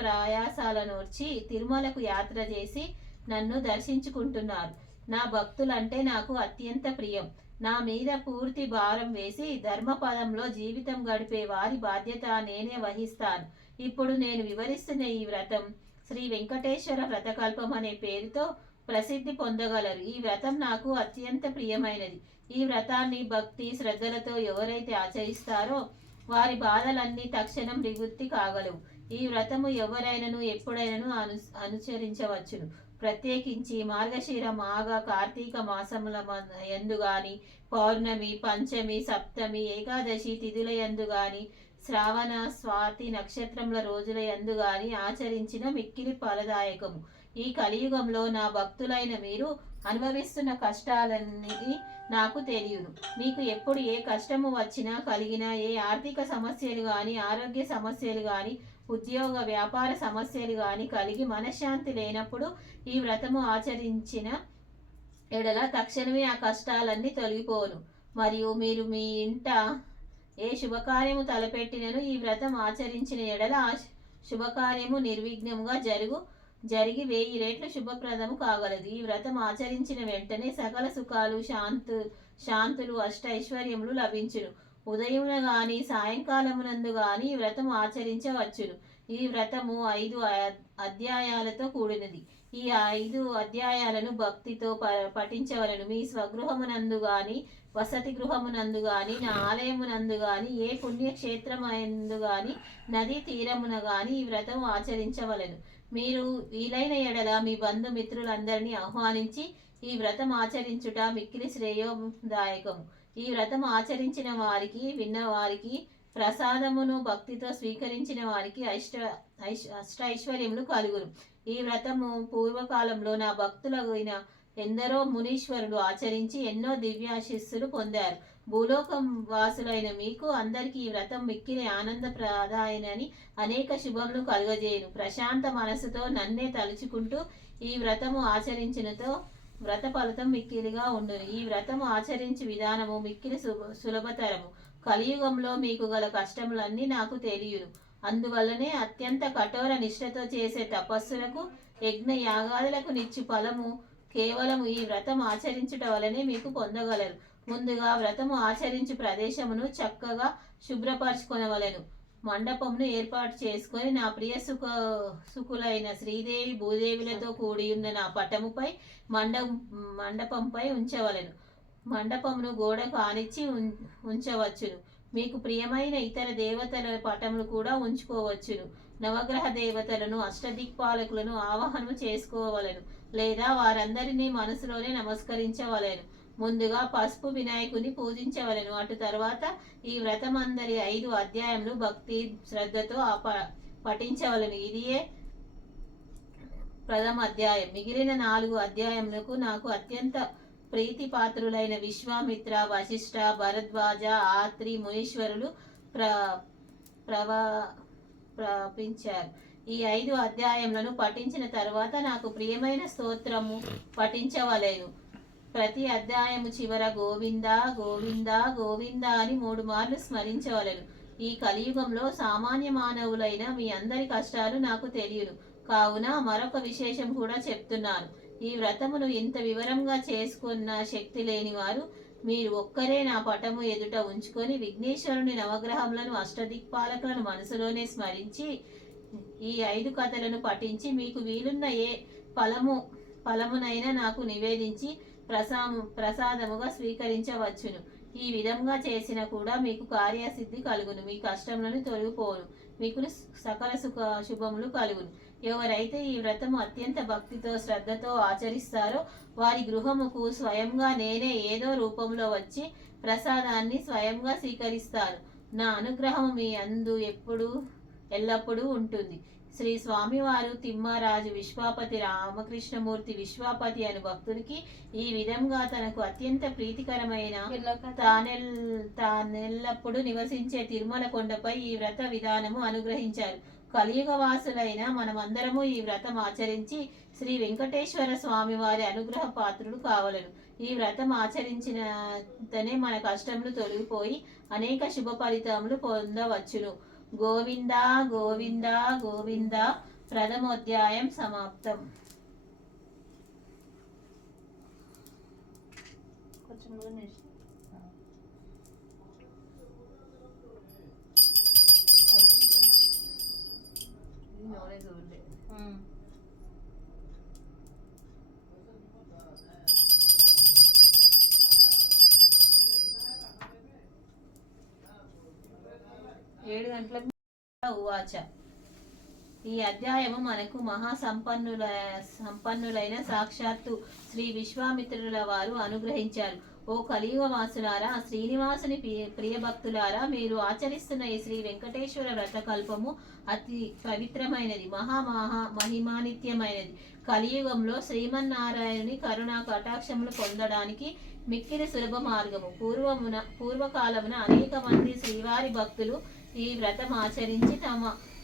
ప్రయాసాలనోర్చి తిరుమలకు యాత్ర చేసి నన్ను దర్శించుకుంటున్నారు. నా భక్తులంటే నాకు అత్యంత ప్రియం. నా మీద పూర్తి భారం వేసి ధర్మపదంలో జీవితం గడిపే వారి బాధ్యత నేనే వహిస్తాను. ఇప్పుడు నేను వివరిస్తున్న ఈ వ్రతం శ్రీ వెంకటేశ్వర వ్రతకల్పం అనే పేరుతో ప్రసిద్ధి పొందగలరు. ఈ వ్రతం నాకు అత్యంత ప్రియమైనది. ఈ వ్రతాన్ని భక్తి శ్రద్ధలతో ఎవరైతే ఆచరిస్తారో వారి బాధలన్నీ తక్షణం నివృత్తి కాగలవు. ఈ వ్రతము ఎవరైనను ఎప్పుడైనను అనుసరించవచ్చును. ప్రత్యేకించి మార్గశిర మాఘ కార్తీక మాసముల యందు గాని, పౌర్ణమి, పంచమి, సప్తమి, ఏకాదశి తిథుల యందు గాని, శ్రావణ స్వాతి నక్షత్రముల రోజుల యందు గాని ఆచరించిన మిక్కిలి ఫలదాయకము. ఈ కలియుగంలో నా భక్తులైన మీరు అనుభవిస్తున్న కష్టాలన్నీ నాకు తెలియను. మీకు ఎప్పుడు ఏ కష్టము వచ్చినా కలిగినా, ఏ ఆర్థిక సమస్యలు కానీ, ఆరోగ్య సమస్యలు కానీ, ఉద్యోగ వ్యాపార సమస్యలు కానీ కలిగి మనశ్శాంతి లేనప్పుడు ఈ వ్రతము ఎడల తక్షణమే ఆ కష్టాలన్నీ తొలగిపోను. మరియు మీరు మీ ఇంట ఏ శుభకార్యము తలపెట్టినను ఈ వ్రతం ఆచరించిన ఎడల ఆ శుభకార్యము నిర్విఘ్నముగా జరిగి 1000 రెట్లు శుభప్రదము కాగలదు. ఈ వ్రతం ఆచరించిన వెంటనే సకల సుఖాలు శాంతులు అష్టైశ్వర్యములు లభించును. ఉదయమున గాని సాయంకాలమునందు గాని ఈ వ్రతం ఆచరించవచ్చును. ఈ వ్రతము 5 అధ్యాయాలతో కూడినది. ఈ 5 అధ్యాయాలను భక్తితో పఠించవలను. మీ స్వగృహమునందు గాని వసతి గృహమునందు గాని నా ఆలయమునందు గాని ఏ పుణ్యక్షేత్రమందు గాని నదీ తీరమున గాని ఈ వ్రతం ఆచరించవలను. మీరు వీలైన ఎడల మీ బంధుమిత్రులందరినీ ఆహ్వానించి ఈ వ్రతం ఆచరించుట మిక్కిలి శ్రేయోదాయకము. ఈ వ్రతం ఆచరించిన వారికి విన్న వారికి ప్రసాదమును భక్తితో స్వీకరించిన వారికి అష్టైశ్వర్యములు కలుగును. ఈ వ్రతము పూర్వకాలంలో నా భక్తులైన ఎందరో మునీశ్వరులు ఆచరించి ఎన్నో దివ్యాశిస్సులు పొందారు. భూలోకం వాసులైన మీకు అందరికీ ఈ వ్రతం మిక్కిలి ఆనందప్రదాయనని అనేక శుభములు కలుగజేయును. ప్రశాంత మనసుతో నన్నే తలుచుకుంటూ ఈ వ్రతము ఆచరించినతో వ్రత ఫలితం మిక్కిలిగా ఉండును. ఈ వ్రతము ఆచరించి విధానము మిక్కిలి సులభతరము. కలియుగంలో మీకు గల కష్టములన్నీ నాకు తెలియను. అందువల్లనే అత్యంత కఠోర నిష్ఠతో చేసే తపస్సులకు యజ్ఞ యాగాదులకు నిచ్చు ఫలము కేవలము ఈ వ్రతం ఆచరించుట వలనే మీకు పొందగలరు. ముందుగా వ్రతము ఆచరించు ప్రదేశమును చక్కగా శుభ్రపరచుకొనవలెను. మండపమును ఏర్పాటు చేసుకొని నా ప్రియ సుకులైన శ్రీదేవి భూదేవులతో కూడి ఉన్న నా పటముపై మండపంపై ఉంచవలెను. మండపమును గోడకు ఆనిచ్చి ఉంచవచ్చును. మీకు ప్రియమైన ఇతర దేవతల పటములు కూడా ఉంచుకోవచ్చును. నవగ్రహ దేవతలను అష్టదిక్పాలకులను ఆవాహనము చేసుకోవలను లేదా వారందరినీ మనసులోనే నమస్కరించవలెను. ముందుగా పసుపు వినాయకుని పూజించవలెను. అటు తర్వాత ఈ వ్రతమందరి 5 అధ్యాయములు భక్తి శ్రద్ధతో పఠించవలను. ఇదియే ప్రథమ అధ్యాయం. మిగిలిన 4 అధ్యాయములకు నాకు అత్యంత ప్రీతిపాత్రులైన విశ్వామిత్ర వశిష్ఠ భరద్వాజ ఆత్రి మునీశ్వరులు ప్రపించారు. ఈ 5 అధ్యాయములను పఠించిన తర్వాత నాకు ప్రియమైన స్తోత్రము పఠించవలెను. ప్రతి అధ్యాయము చివర గోవింద గోవింద గోవింద అని 3 మార్లు స్మరించవలెను. ఈ కలియుగంలో సామాన్య మానవులైన మీ అందరి కష్టాలు నాకు తెలియను కావున మరొక విశేషం కూడా చెప్తున్నాను. ఈ వ్రతమును ఇంత వివరంగా చేసుకున్న శక్తి లేని వారు మీరు ఒక్కరే నా పటము ఎదుట ఉంచుకొని విఘ్నేశ్వరుని నవగ్రహములను అష్టదిక్పాలకులను మనసులోనే స్మరించి ఈ 5 కథలను పఠించి మీకు వీలున్న ఏ ఫలమునైనా నాకు నివేదించి ప్రసాదముగా స్వీకరించవచ్చును. ఈ విధంగా చేసిన కూడా మీకు కార్యసిద్ధి కలుగును. మీ కష్టములను తొలగిపోను. మీకు సకల శుభములు కలుగును. ఎవరైతే ఈ వ్రతము అత్యంత భక్తితో శ్రద్ధతో ఆచరిస్తారో వారి గృహముకు స్వయంగా నేనే ఏదో రూపంలో వచ్చి ప్రసాదాన్ని స్వయంగా స్వీకరిస్తాను. నా అనుగ్రహం మీ అందు ఎల్లప్పుడూ ఉంటుంది. శ్రీ స్వామివారు తిమ్మరాజు విశ్వాపతి రామకృష్ణమూర్తి విశ్వాపతి అను భక్తునికి ఈ విధంగా తనకు అత్యంత ప్రీతికరమైన తానెల్లప్పుడు నివసించే తిరుమల కొండపై ఈ వ్రత విధానము అనుగ్రహించారు. కలియుగ వాసులైన మనమందరము ఈ వ్రతం ఆచరించి శ్రీ వెంకటేశ్వర స్వామి వారి అనుగ్రహ పాత్రులు కావలను. ఈ వ్రతం ఆచరించినతనే మన కష్టములు తొలగిపోయి అనేక శుభ ఫలితములు పొందవచ్చును. గోవింద గోవింద గోవింద. ప్రథమోధ్యాయం సమాప్తం. ఏడు గంటలకు ఉవాచ. ఈ అధ్యాయము మనకు సంపన్నులైన సాక్షాత్తు శ్రీ విశ్వామిత్రుల వారు అనుగ్రహించారు. ఓ కలియుగ వాసులారా, శ్రీనివాసుని ప్రియభక్తులారా, మీరు ఆచరిస్తున్న ఈ శ్రీ వెంకటేశ్వర వ్రతకల్పము అతి పవిత్రమైనది, మహిమానిత్యమైనది. కలియుగంలో శ్రీమన్నారాయణుని కరుణా కటాక్షములు పొందడానికి మిక్కిలి సులభ మార్గము. పూర్వకాలమున అనేక మంది శ్రీవారి భక్తులు ఈ వ్రతం ఆచరించి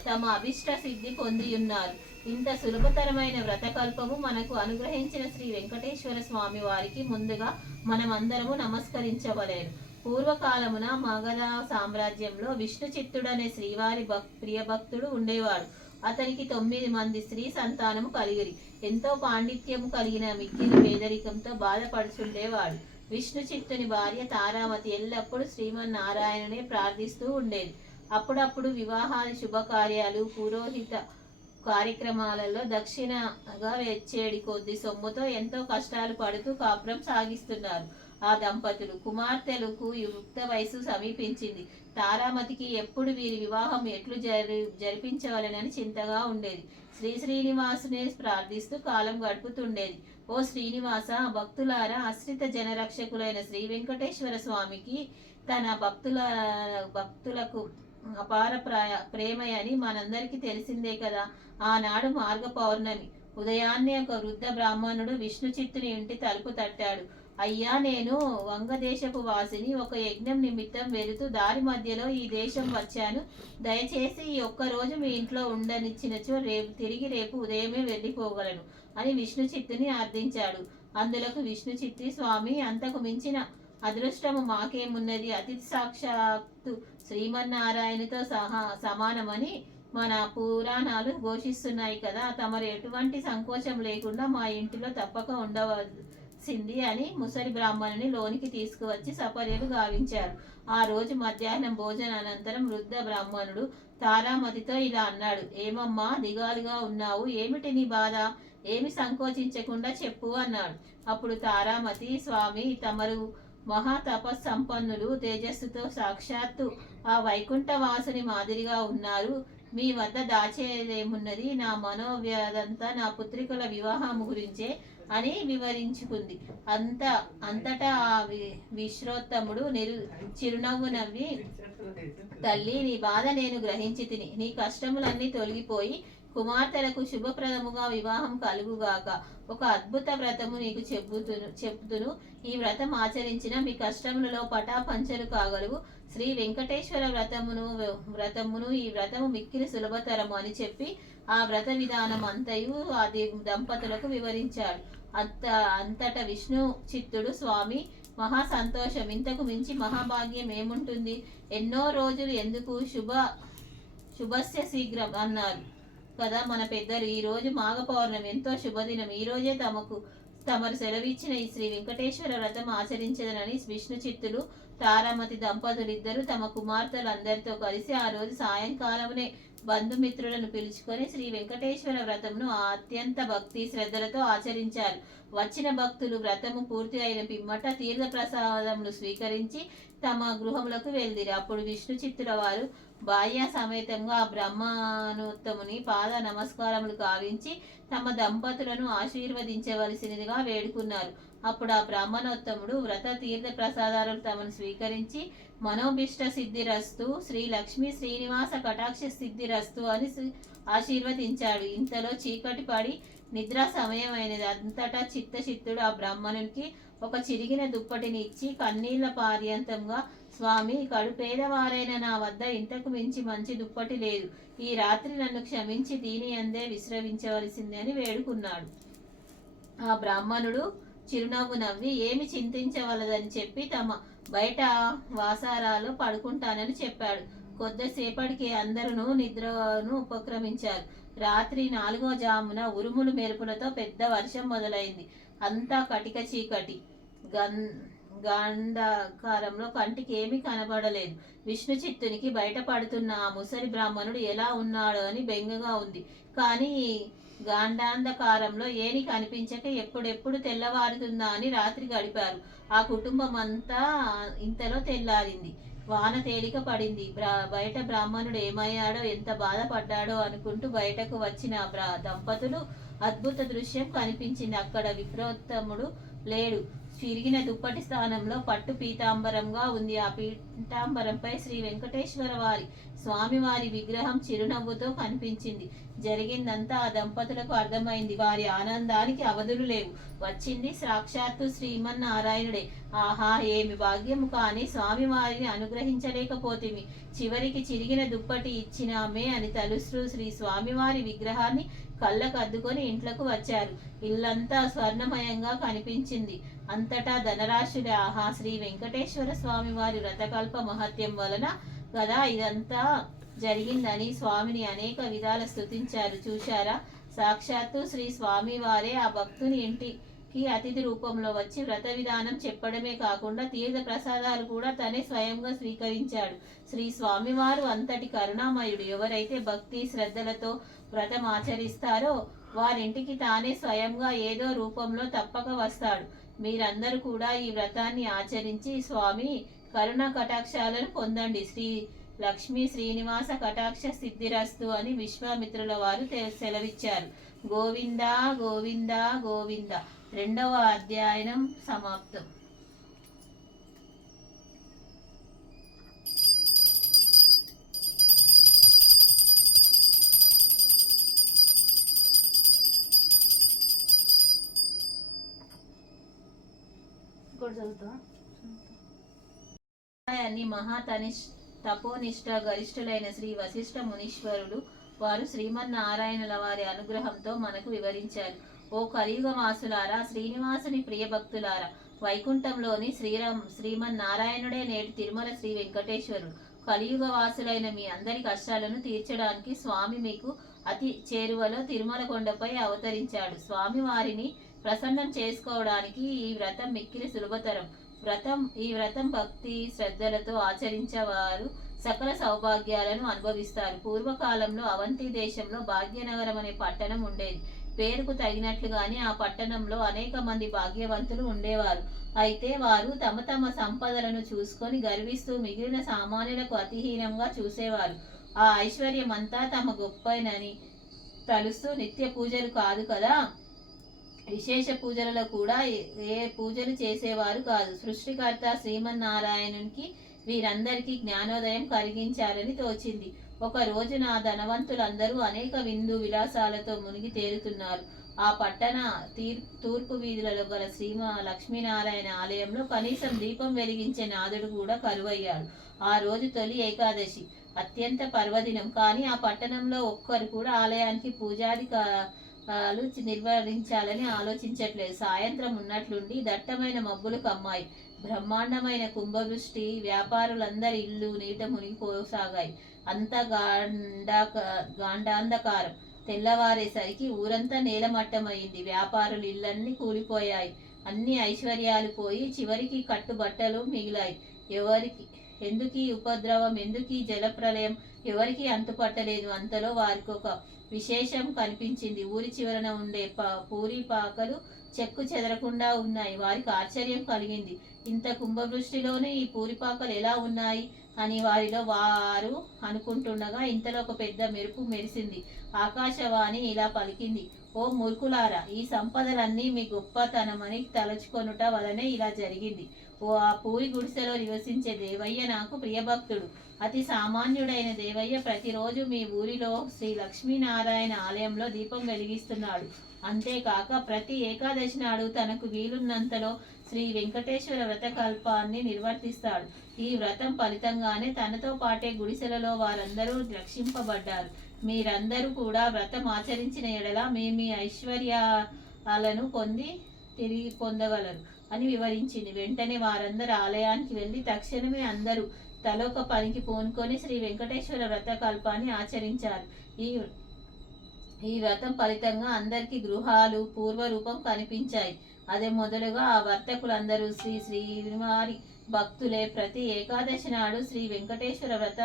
తమ అభిష్ట సిద్ధి పొంది ఉన్నారు. ఇంత సులభతరమైన వ్రతకల్పము మనకు అనుగ్రహించిన శ్రీ వెంకటేశ్వర స్వామి వారికి ముందుగా మనమందరము నమస్కరించవలేను. పూర్వకాలమున మగధ సామ్రాజ్యంలో విష్ణు చిత్తుడనే శ్రీవారి ప్రియ భక్తుడు ఉండేవాడు. అతనికి 9 మంది స్త్రీ సంతానము కలిగిరి. ఎంతో పాండిత్యము కలిగిన మిక్కిలి పేదరికంతో బాధపడుచుండేవాడు. విష్ణు చిత్తుని భార్య తారామతి ఎల్లప్పుడూ శ్రీమన్నారాయణనే ప్రార్థిస్తూ ఉండేది. అప్పుడప్పుడు వివాహాలు, శుభకార్యాలు, పురోహిత కార్యక్రమాలలో దక్షిణగా వెచ్చేడి కొద్ది సొమ్ముతో ఎంతో కష్టాలు పడుతూ కాపురం సాగిస్తున్నారు ఆ దంపతులు. కుమార్తెలకు యుక్త వయసు సమీపించింది. తారామతికి ఎప్పుడు వీరి వివాహం ఎట్లు జరిపించవలనని చింతగా ఉండేది. శ్రీనివాసునే ప్రార్థిస్తూ కాలం గడుపుతుండేది. ఓ శ్రీనివాస, భక్తులారా, ఆశ్రిత జనరక్షకులైన శ్రీ వెంకటేశ్వర స్వామికి తన భక్తులకు అపార ప్రేమయని మనందరికీ తెలిసిందే కదా. ఆనాడు మార్గ పౌర్ణమి ఉదయాన్నే ఒక వృద్ధ బ్రాహ్మణుడు విష్ణు చిత్తుని ఇంటి తలుపు తట్టాడు. అయ్యా, నేను వంగదేశపు వాసిని. ఒక యజ్ఞం నిమిత్తం వెళుతూ దారి మధ్యలో ఈ దేశం వచ్చాను. దయచేసి ఈ ఒక్కరోజు మీ ఇంట్లో ఉండనిచ్చినచో రేపు ఉదయమే వెళ్ళిపోగలను అని విష్ణు చిత్తుని అర్థించాడు. అందులకు విష్ణు చిత్తి, స్వామి, అంతకు మించిన అదృష్టము మాకేమున్నది? అతిథి సాక్షాత్తు శ్రీమన్నారాయణతో సమానమని మన పురాణాలు ఘోషిస్తున్నాయి కదా. తమరు ఎటువంటి సంకోచం లేకుండా మా ఇంటిలో తప్పక ఉండవలసింది అని ముసలి బ్రాహ్మణుని లోనికి తీసుకువచ్చి సపర్యలు గావించారు. ఆ రోజు మధ్యాహ్నం భోజనానంతరం వృద్ధ బ్రాహ్మణుడు తారామతితో ఇలా అన్నాడు. ఏమమ్మా, దిగాలుగా ఉన్నావు? ఏమిటి నీ బాధ? ఏమి సంకోచించకుండా చెప్పు అన్నాడు. అప్పుడు తారామతి, స్వామి, తమరు మహా తపస్సంపన్నులు, తేజస్సుతో సాక్షాత్తు ఆ వైకుంఠవాసుని మాదిరిగా ఉన్నారు. మీ వద్ద దాచేదేమున్నది? నా మనోవ్యాధంతా నా పుత్రికల వివాహము గురించే అని వివరించుకుంది. అంతటా ఆ విశ్రోత్తముడు చిరునవ్వు నవ్వి, తల్లి, నీ బాధ నేను గ్రహించి తిని. నీ కష్టములన్నీ తొలగిపోయి కుమార్తెలకు శుభప్రదముగా వివాహం కలుగుగాక. ఒక అద్భుత వ్రతము నీకు చెబుతును. ఈ వ్రతం ఆచరించిన మీ కష్టములలో పటాపంచలు కాగలవు. శ్రీ వెంకటేశ్వర వ్రతమును ఈ వ్రతము మిక్కిలి సులభతరము అని చెప్పి ఆ వ్రత విధానం అంతయు ఆ దంపతులకు వివరించాడు. అంతటా విష్ణు చిత్తుడు, స్వామి, మహా సంతోషం, ఇంతకు మించి మహాభాగ్యం ఏముంటుంది? ఎన్నో రోజులు ఎందుకు, శుభస్య శీఘ్రం అన్నారు కదా మన పెద్దలు. ఈ రోజు మాఘ పౌర్ణమి, ఎంతో శుభదినం. ఈ రోజే తమరు సెలవిచ్చిన ఈ శ్రీ వెంకటేశ్వర వ్రతం ఆచరించదనని విష్ణు చిత్తులు, తారామతి దంపతులిద్దరూ తమ కుమార్తెలందరితో కలిసి ఆ రోజు సాయంకాలమునే బంధుమిత్రులను పిలుచుకొని శ్రీ వెంకటేశ్వర వ్రతమును అత్యంత భక్తి శ్రద్ధలతో ఆచరించారు. వచ్చిన భక్తులు వ్రతము పూర్తి అయిన పిమ్మట తీర్థ ప్రసాదములు స్వీకరించి తమ గృహములకు వెళ్దిరి. అప్పుడు విష్ణు చిత్తుల వారు భార్య సమేతంగా ఆ బ్రహ్మానోత్తముని పాద నమస్కారములు కావించి తమ దంపతులను ఆశీర్వదించవలసినదిగా వేడుకున్నారు. అప్పుడు ఆ బ్రాహ్మణోత్తముడు వ్రత తీర్థ ప్రసాదాలను తమను స్వీకరించి మనోభిష్ట సిద్ధిరస్తు, శ్రీ లక్ష్మీ శ్రీనివాస కటాక్ష సిద్ధిరస్తు అని ఆశీర్వదించాడు. ఇంతలో చీకటి పడి నిద్రా సమయమైనది. అంతటా చిత్తుడు ఆ బ్రాహ్మణునికి ఒక చిరిగిన దుప్పటిని ఇచ్చి కన్నీళ్ల పార్యంతంగా, స్వామి, కడుపేదవారైన నా వద్ద ఇంతకు మించి మంచి దుప్పటి లేదు. ఈ రాత్రి నన్ను క్షమించి దీని అందే విశ్రమించవలసింది అని వేడుకున్నాడు. ఆ బ్రాహ్మణుడు చిరునవ్వు నవ్వి ఏమి చింతించవలదని చెప్పి తమ బయట వాసారాలో పడుకుంటానని చెప్పాడు. కొద్దిసేపటికి అందరూ నిద్రను ఉపక్రమించారు. రాత్రి 4వ జామున ఉరుములు మెరుపులతో పెద్ద వర్షం మొదలైంది. అంతా కటిక చీకటి, గాంధకారంలో కంటికి ఏమీ కనబడలేదు. విష్ణు చిత్తునికి బయటపడుతున్న ఆ ముసలి బ్రాహ్మణుడు ఎలా ఉన్నాడో అని బెంగగా ఉంది. కానీ గాంధాంధకారంలో ఏని కనిపించక ఎప్పుడెప్పుడు తెల్లవారుతుందా అని రాత్రి గడిపారు. ఆ కుటుంబం అంతా ఇంతలో తెల్లారింది. వాన తేలిక పడింది. బయట బ్రాహ్మణుడు ఏమయ్యాడో, ఎంత బాధపడ్డాడో అనుకుంటూ బయటకు వచ్చిన దంపతులు అద్భుత దృశ్యం కనిపించింది. అక్కడ విప్రోత్తముడు లేడు. చిరిగిన దుప్పటి స్థానంలో పట్టు పీతాంబరంగా ఉంది. ఆ పీతాంబరంపై శ్రీ వెంకటేశ్వర వారి స్వామివారి విగ్రహం చిరునవ్వుతో కనిపించింది. జరిగిందంతా ఆ దంపతులకు అర్థమైంది. వారి ఆనందానికి అవధులు లేవు. వచ్చింది సాక్షాత్తు శ్రీమన్నారాయణుడే. ఆహా, ఏమి భాగ్యము! కానీ స్వామివారిని అనుగ్రహించలేకపోతిమి. చివరికి చిరిగిన దుప్పటి ఇచ్చినామే అని తలుస్తూ శ్రీ స్వామివారి విగ్రహాన్ని కళ్ళకు అద్దుకొని ఇంట్లోకి వచ్చారు. ఇల్లంతా స్వర్ణమయంగా కనిపించింది. అంతటా ధనరాశులే. ఆహా, శ్రీ వెంకటేశ్వర స్వామి వారి వ్రతకల్ప మహత్యం వలన కదా ఇదంతా జరిగిందని స్వామిని అనేక విధాల స్తుతించారు. చూశారా, సాక్షాత్తు శ్రీ స్వామి వారే ఆ భక్తుని ఇంటికి అతిథి రూపంలో వచ్చి వ్రత విధానం చెప్పడమే కాకుండా తీర్థ ప్రసాదాలు కూడా తనే స్వయంగా స్వీకరించాడు. శ్రీ స్వామివారు అంతటి కరుణామయుడు. ఎవరైతే భక్తి శ్రద్ధలతో వ్రతం ఆచరిస్తారో వారింటికి తానే స్వయంగా ఏదో రూపంలో తప్పక వస్తాడు. మీరందరూ కూడా ఈ వ్రతాన్ని ఆచరించి స్వామి కరుణ కటాక్షాలను పొందండి. శ్రీ లక్ష్మీ శ్రీనివాస కటాక్ష సిద్ధిరస్తు అని విశ్వామిత్రుల వారు సెలవిచ్చారు. గోవింద గోవింద గోవింద. 2వ అధ్యాయం సమాప్తం. తపోనిష్ట గరిష్ఠులైన శ్రీ వశిష్ఠ మునీశ్వరులు వారు శ్రీమన్నారాయణుల వారి అనుగ్రహంతో మనకు వివరించారు. ఓ కలియుగ వాసులారా, శ్రీనివాసుని ప్రియభక్తులారా, వైకుంఠంలోని శ్రీమన్నారాయణుడే నేటి తిరుమల శ్రీ వెంకటేశ్వరుడు. కలియుగ వాసులైన మీ అందరి కష్టాలను తీర్చడానికి స్వామి మీకు అతి చేరువలో తిరుమల కొండపై అవతరించాడు. స్వామి వారిని ప్రసన్నం చేసుకోవడానికి ఈ వ్రతం మిక్కిలి సులభతరం. ఈ వ్రతం భక్తి శ్రద్ధలతో ఆచరించేవారు సకల సౌభాగ్యాలను అనుభవిస్తారు. పూర్వకాలంలో అవంతి దేశంలో భాగ్యనగరం అనే పట్టణం ఉండేది. పేరుకు తగినట్లుగానే ఆ పట్టణంలో అనేక మంది భాగ్యవంతులు ఉండేవారు. అయితే వారు తమ తమ సంపదలను చూసుకొని గర్విస్తూ మిగిలిన సామాన్యులకు అతిహీనంగా చూసేవారు. ఆ ఐశ్వర్యమంతా తమ గొప్పనని తలుస్తూ నిత్య పూజలు కాదు కదా, విశేష పూజలలో కూడా ఏ పూజలు చేసేవారు కాదు. సృష్టికర్త శ్రీమన్నారాయణునికి వీరందరికీ జ్ఞానోదయం కలిగించాలని తోచింది. ఒక రోజున ధనవంతులందరూ అనేక విందు విలాసాలతో మునిగి తేలుతున్నారు. ఆ పట్టణ తూర్పు వీధులలో గల లక్ష్మీనారాయణ ఆలయంలో కనీసం దీపం వెలిగించే నాదుడు కూడా కరువయ్యాడు. ఆ రోజు తొలి ఏకాదశి, అత్యంత పర్వదినం. కానీ ఆ పట్టణంలో ఒక్కరు కూడా ఆలయానికి పూజాది నిర్వహించాలని ఆలోచించట్లేదు. సాయంత్రం ఉన్నట్లుండి దట్టమైన మబ్బులు కమ్మాయి. బ్రహ్మాండమైన కుంభవృష్టి. వ్యాపారులందరి ఇల్లు నీట మునిగిపోసాగాయి. అంత గాండాంధకారం. తెల్లవారేసరికి ఊరంతా నేలమట్టమైంది. వ్యాపారుల ఇళ్ళన్నీ కూలిపోయాయి. అన్ని ఐశ్వర్యాలు పోయి చివరికి కట్టుబట్టలు మిగిలాయి. ఎందుకీ ఉపద్రవం, ఎందుకీ జలప్రలయం, ఎవరికి అంతుపట్టలేదు. అంతలో వారికి ఒక విశేషం కనిపించింది. ఊరి చివరన ఉండే పూరి పాకలు చెక్కు చెదరకుండా ఉన్నాయి. వారికి ఆశ్చర్యం కలిగింది. ఇంత కుంభవృష్టిలోనే ఈ పూరిపాకలు ఎలా ఉన్నాయి అని వారిలో వారు అనుకుంటుండగా ఇంతలో ఒక పెద్ద మెరుపు మెరిసింది. ఆకాశవాణి ఇలా పలికింది: ఓ మూర్ఖులారా, ఈ సంపదలన్నీ మీ గొప్పతనమని తలచుకొనుట వలనే ఇలా జరిగింది. ఆ పూరి గుడిసెలో నివసించే దేవయ్య నాకు ప్రియభక్తుడు. అతి సామాన్యుడైన దేవయ్య ప్రతిరోజు మీ ఊరిలో శ్రీ లక్ష్మీనారాయణ ఆలయంలో దీపం వెలిగిస్తున్నాడు. అంతేకాక ప్రతి ఏకాదశి నాడు తనకు వీలున్నంతలో శ్రీ వెంకటేశ్వర వ్రతకల్పాన్ని నిర్వర్తిస్తాడు. ఈ వ్రతం ఫలితంగానే తనతో పాటే గుడిసెలలో వారందరూ రక్షింపబడ్డారు. మీరందరూ కూడా వ్రతం ఆచరించిన ఎడల మీ ఐశ్వర్యాలను తిరిగి పొందగలరు అని వివరించింది. వెంటనే వారందరూ ఆలయానికి వెళ్ళి తక్షణమే అందరూ తలొక పనికి పూనుకొని శ్రీ వెంకటేశ్వర వ్రతకల్పాన్ని ఆచరించారు. ఈ వ్రతం ఫలితంగా అందరికీ గృహాలు పూర్వరూపం కనిపించాయి. అదే మొదలుగా ఆ వర్తకులందరూ శ్రీవారి భక్తులే. ప్రతి ఏకాదశి నాడు శ్రీ వెంకటేశ్వర వ్రత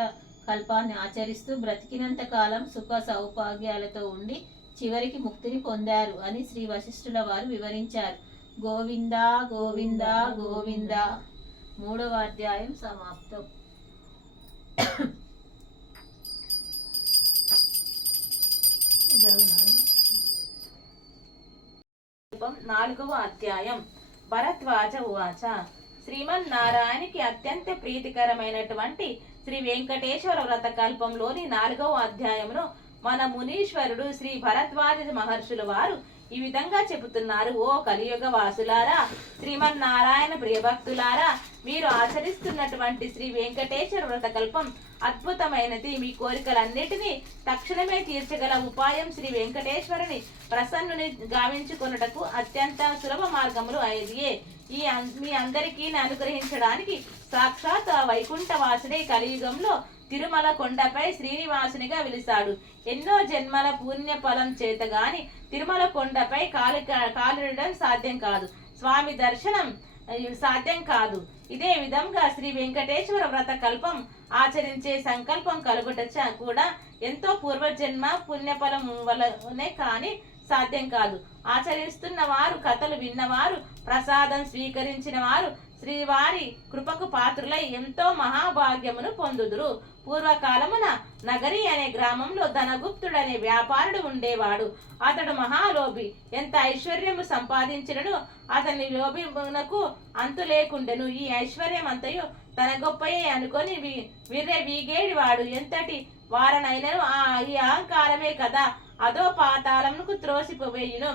కల్పాన్ని ఆచరిస్తూ బ్రతికినంత కాలం సుఖ సౌభాగ్యాలతో ఉండి చివరికి ముక్తిని పొందారు అని శ్రీ వశిష్ఠుల వారు వివరించారు. గోవింద గోవింద గోవింద. 3వ అధ్యాయం సమాప్తం. 4వ అధ్యాయం. భరద్వాజ ఉవాచ. శ్రీమన్నారాయణకి అత్యంత ప్రీతికరమైనటువంటి శ్రీ వెంకటేశ్వర వ్రత కల్పంలోని 4వ అధ్యాయంలో మన మునీశ్వరుడు శ్రీ భరద్వాజ మహర్షుల వారు ఈ విధంగా చెబుతున్నారు. ఓ కలియుగ వాసులారా, శ్రీమన్నారాయణ ప్రియభక్తులారా, మీరు ఆచరిస్తున్నటువంటి శ్రీ వెంకటేశ్వర వ్రత కల్పం అద్భుతమైనది. మీ కోరికలన్నిటినీ తక్షణమే తీర్చగల ఉపాయం శ్రీ వెంకటేశ్వరుని ప్రసన్నుని గావించుకొనుటకు అత్యంత సులభ మార్గములు అయ్యే. మీ అందరికీ అనుగ్రహించడానికి సాక్షాత్ ఆ వైకుంఠవాసుడే కలియుగంలో తిరుమల కొండపై శ్రీనివాసునిగా వెలిశాడు. ఎన్నో జన్మల పుణ్య ఫలం చేత గాని తిరుమల కొండపై కాలిడడం సాధ్యం కాదు, స్వామి దర్శనం సాధ్యం కాదు. ఇదే విధంగా శ్రీ వెంకటేశ్వర వ్రత కల్పం ఆచరించే సంకల్పం కలుగుట కూడా ఎంతో పూర్వజన్మ పుణ్యఫలం వలనే కానీ సాధ్యం కాదు. ఆచరిస్తున్న వారు, కథలు విన్నవారు, ప్రసాదం స్వీకరించిన వారు శ్రీవారి కృపకు పాత్రులై ఎంతో మహాభాగ్యమును పొందుదురు. పూర్వకాలమున నగరి అనే గ్రామంలో ధనగుప్తుడనే వ్యాపారుడు ఉండేవాడు. అతడు మహాలోభి. ఎంత ఐశ్వర్యము సంపాదించినను అతని లోభిమునకు అంతు లేకుండెను. ఈ ఐశ్వర్యం అంతయు తన గొప్పయే అనుకొని వీగేడివాడు. ఎంతటి వారనైనను ఈ అహంకారమే కదా అదో పాతాళమునకు త్రోసిపోవేయును.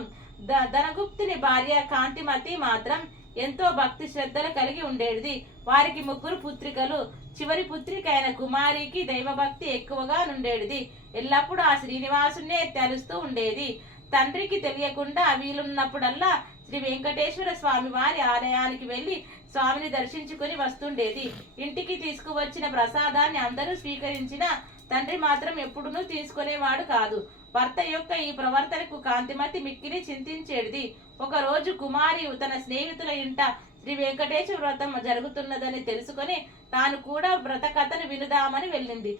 ధనగుప్తుని భార్య కాంతిమతి మాత్రం ఎంతో భక్తి శ్రద్ధలు కలిగి ఉండేది. వారికి 3 పుత్రికలు. చివరి పుత్రిక అయిన కుమారికి దైవభక్తి ఎక్కువగా నుండేది. ఎల్లప్పుడూ ఆ శ్రీనివాసునే తలుస్తూ ఉండేది. తండ్రికి తెలియకుండా వీలున్నప్పుడల్లా శ్రీ వెంకటేశ్వర స్వామి వారి ఆలయానికి వెళ్లి స్వామిని దర్శించుకుని వస్తుండేది. ఇంటికి తీసుకువచ్చిన ప్రసాదాన్ని అందరూ స్వీకరించిన తండ్రి మాత్రం ఎప్పుడునూ తీసుకునేవాడు కాదు. భర్త యొక్క ఈ ప్రవర్తనకు కాంతిమతి మిక్కిలి చింతించేది. ఒకరోజు కుమారి తన స్నేహితుల ఇంట శ్రీ వెంకటేశ్వర వ్రతం జరుగుతున్నదని తెలుసుకొని తాను కూడా వ్రత కథను వినుదామని వెళ్ళింది.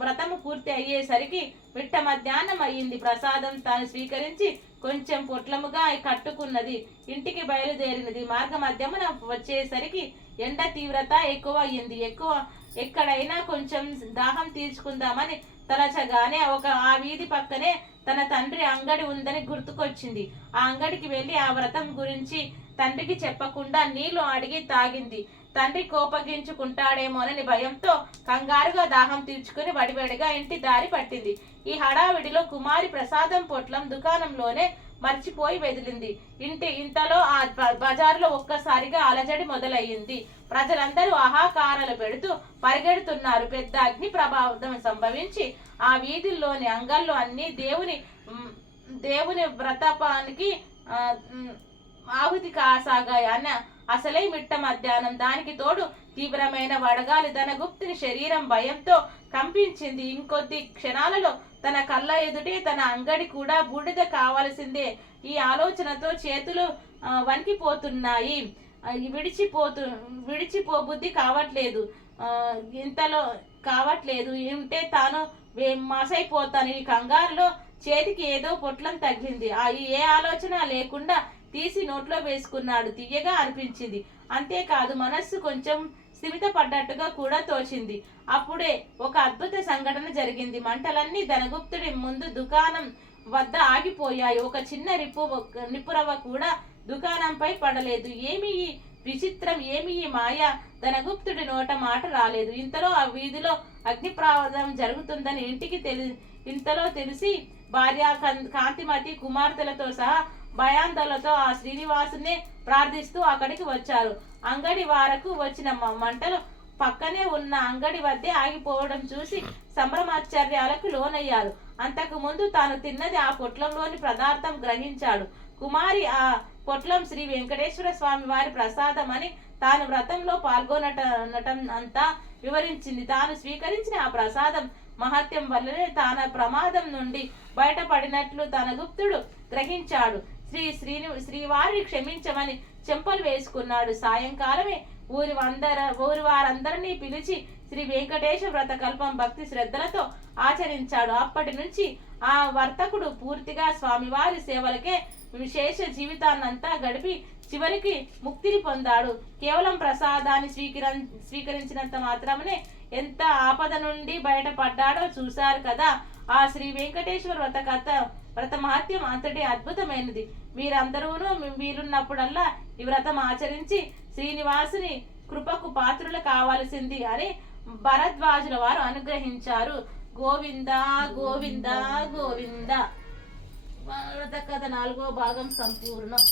వ్రతము పూర్తి అయ్యేసరికి మిట్ట మధ్యాహ్నం అయ్యింది. ప్రసాదం తాను స్వీకరించి కొంచెం పొట్లముగా కట్టుకున్నది. ఇంటికి బయలుదేరినది. మార్గ మధ్యమున వచ్చేసరికి ఎండ తీవ్రత ఎక్కువ అయ్యింది. ఎక్కడైనా కొంచెం దాహం తీర్చుకుందామని తలచగానే ఆ వీధి పక్కనే తన తండ్రి అంగడి ఉందని గుర్తుకొచ్చింది. ఆ అంగడికి వెళ్ళి ఆ వ్రతం గురించి తండ్రికి చెప్పకుండా నీళ్లు అడిగి తాగింది. తండ్రి కోపగించుకుంటాడేమోనని భయంతో కంగారుగా దాహం తీర్చుకుని వడివడిగా ఇంటి దారి పట్టింది. ఈ హడావిడిలో కుమారి ప్రసాదం పొట్లం దుకాణంలోనే మర్చిపోయి వెదిలింది. ఇంతలో ఆ బజారులో ఒక్కసారిగా అలజడి మొదలయ్యింది. ప్రజలందరూ ఆహాకారాలు పెడుతూ పరిగెడుతున్నారు. పెద్ద అగ్ని ప్రభావం సంభవించి ఆ వీధుల్లోని అంగళ్ళు అన్ని దేవుని వ్రతపానికి ఆహుతి కాసాగాయి. అసలే మిట్ట మధ్యాహ్నం. దానికి తోడు తీవ్రమైన వడగాలి ధనగుప్తుని శరీరం భయంతో కంపించింది. ఇంకొద్ది క్షణాలలో తన కళ్ళ ఎదుటే తన అంగడి కూడా బూడిద కావలసిందే. ఈ ఆలోచనతో చేతులు వణికిపోతున్నాయి. విడిచిపో బుద్ధి కావట్లేదు. ఇంతలో కావట్లేదు ఉంటే తాను మసైపోతాను. ఈ కంగారులో చేతికి ఏదో పొట్లం తగిలింది. ఏ ఆలోచన లేకుండా తీసి నోట్లో వేసుకున్నాడు. తీయగా అనిపించింది. అంతేకాదు మనస్సు కొంచెం స్థిమిత పడ్డట్టుగా కూడా తోచింది. అప్పుడే ఒక అద్భుత సంఘటన జరిగింది. మంటలన్నీ ధనగుప్తుడి ముందు దుకాణం వద్ద ఆగిపోయాయి. ఒక చిన్న నిప్పురవ్వ కూడా దుకాణంపై పడలేదు. ఏమి ఈ విచిత్రం, ఏమి ఈ మాయ? ధనగుప్తుడి నోట మాట రాలేదు. ఇంతలో ఆ వీధిలో అగ్ని ప్రమాదం జరుగుతుందని ఇంతలో తెలిసి భార్య కాంతిమతి కుమార్తెలతో సహా భయాందోళనతో ఆ శ్రీనివాసునే ప్రార్థిస్తూ అక్కడికి వచ్చారు. అంగడి వారకు వచ్చిన మంటలు పక్కనే ఉన్న అంగడి వద్దే ఆగిపోవడం చూసి సంభ్రమాశ్చర్యాలకు లోనయ్యారు. అంతకు ముందు తాను తిన్నది ఆ పొట్లంలోని పదార్థం గ్రహించాడు. కుమారి ఆ పొట్లం శ్రీ వెంకటేశ్వర స్వామి వారి ప్రసాదం అని తాను వ్రతంలో పాల్గొనటం అంతా వివరించింది. తాను స్వీకరించిన ఆ ప్రసాదం మహత్యం వల్లనే తాన ప్రమాదం నుండి బయటపడినట్లు తన గుప్తుడు గ్రహించాడు. శ్రీవారిని క్షమించమని చెంపలు వేసుకున్నాడు. సాయంకాలమే ఊరి వారందరినీ పిలిచి శ్రీ వెంకటేశ్వర వ్రత కల్పం భక్తి శ్రద్ధలతో ఆచరించాడు. అప్పటి నుంచి ఆ వర్తకుడు పూర్తిగా స్వామివారి సేవలకే విశేష జీవితాన్నంతా గడిపి చివరికి ముక్తిని పొందాడు. కేవలం ప్రసాదాన్ని స్వీకరించినంత మాత్రమే ఎంత ఆపద నుండి బయటపడ్డాడో చూశారు కదా. ఆ శ్రీ వెంకటేశ్వర వ్రత మహత్యం అంతటి అద్భుతమైనది. మీరందరూను వీలున్నప్పుడల్లా ఈ వ్రతం ఆచరించి శ్రీనివాసుని కృపకు పాత్రులు కావాల్సింది అని భరద్వాజుల వారు అనుగ్రహించారు. గోవింద గోవింద గోవింద. వ్రత కథ 4వ భాగం సంపూర్ణం.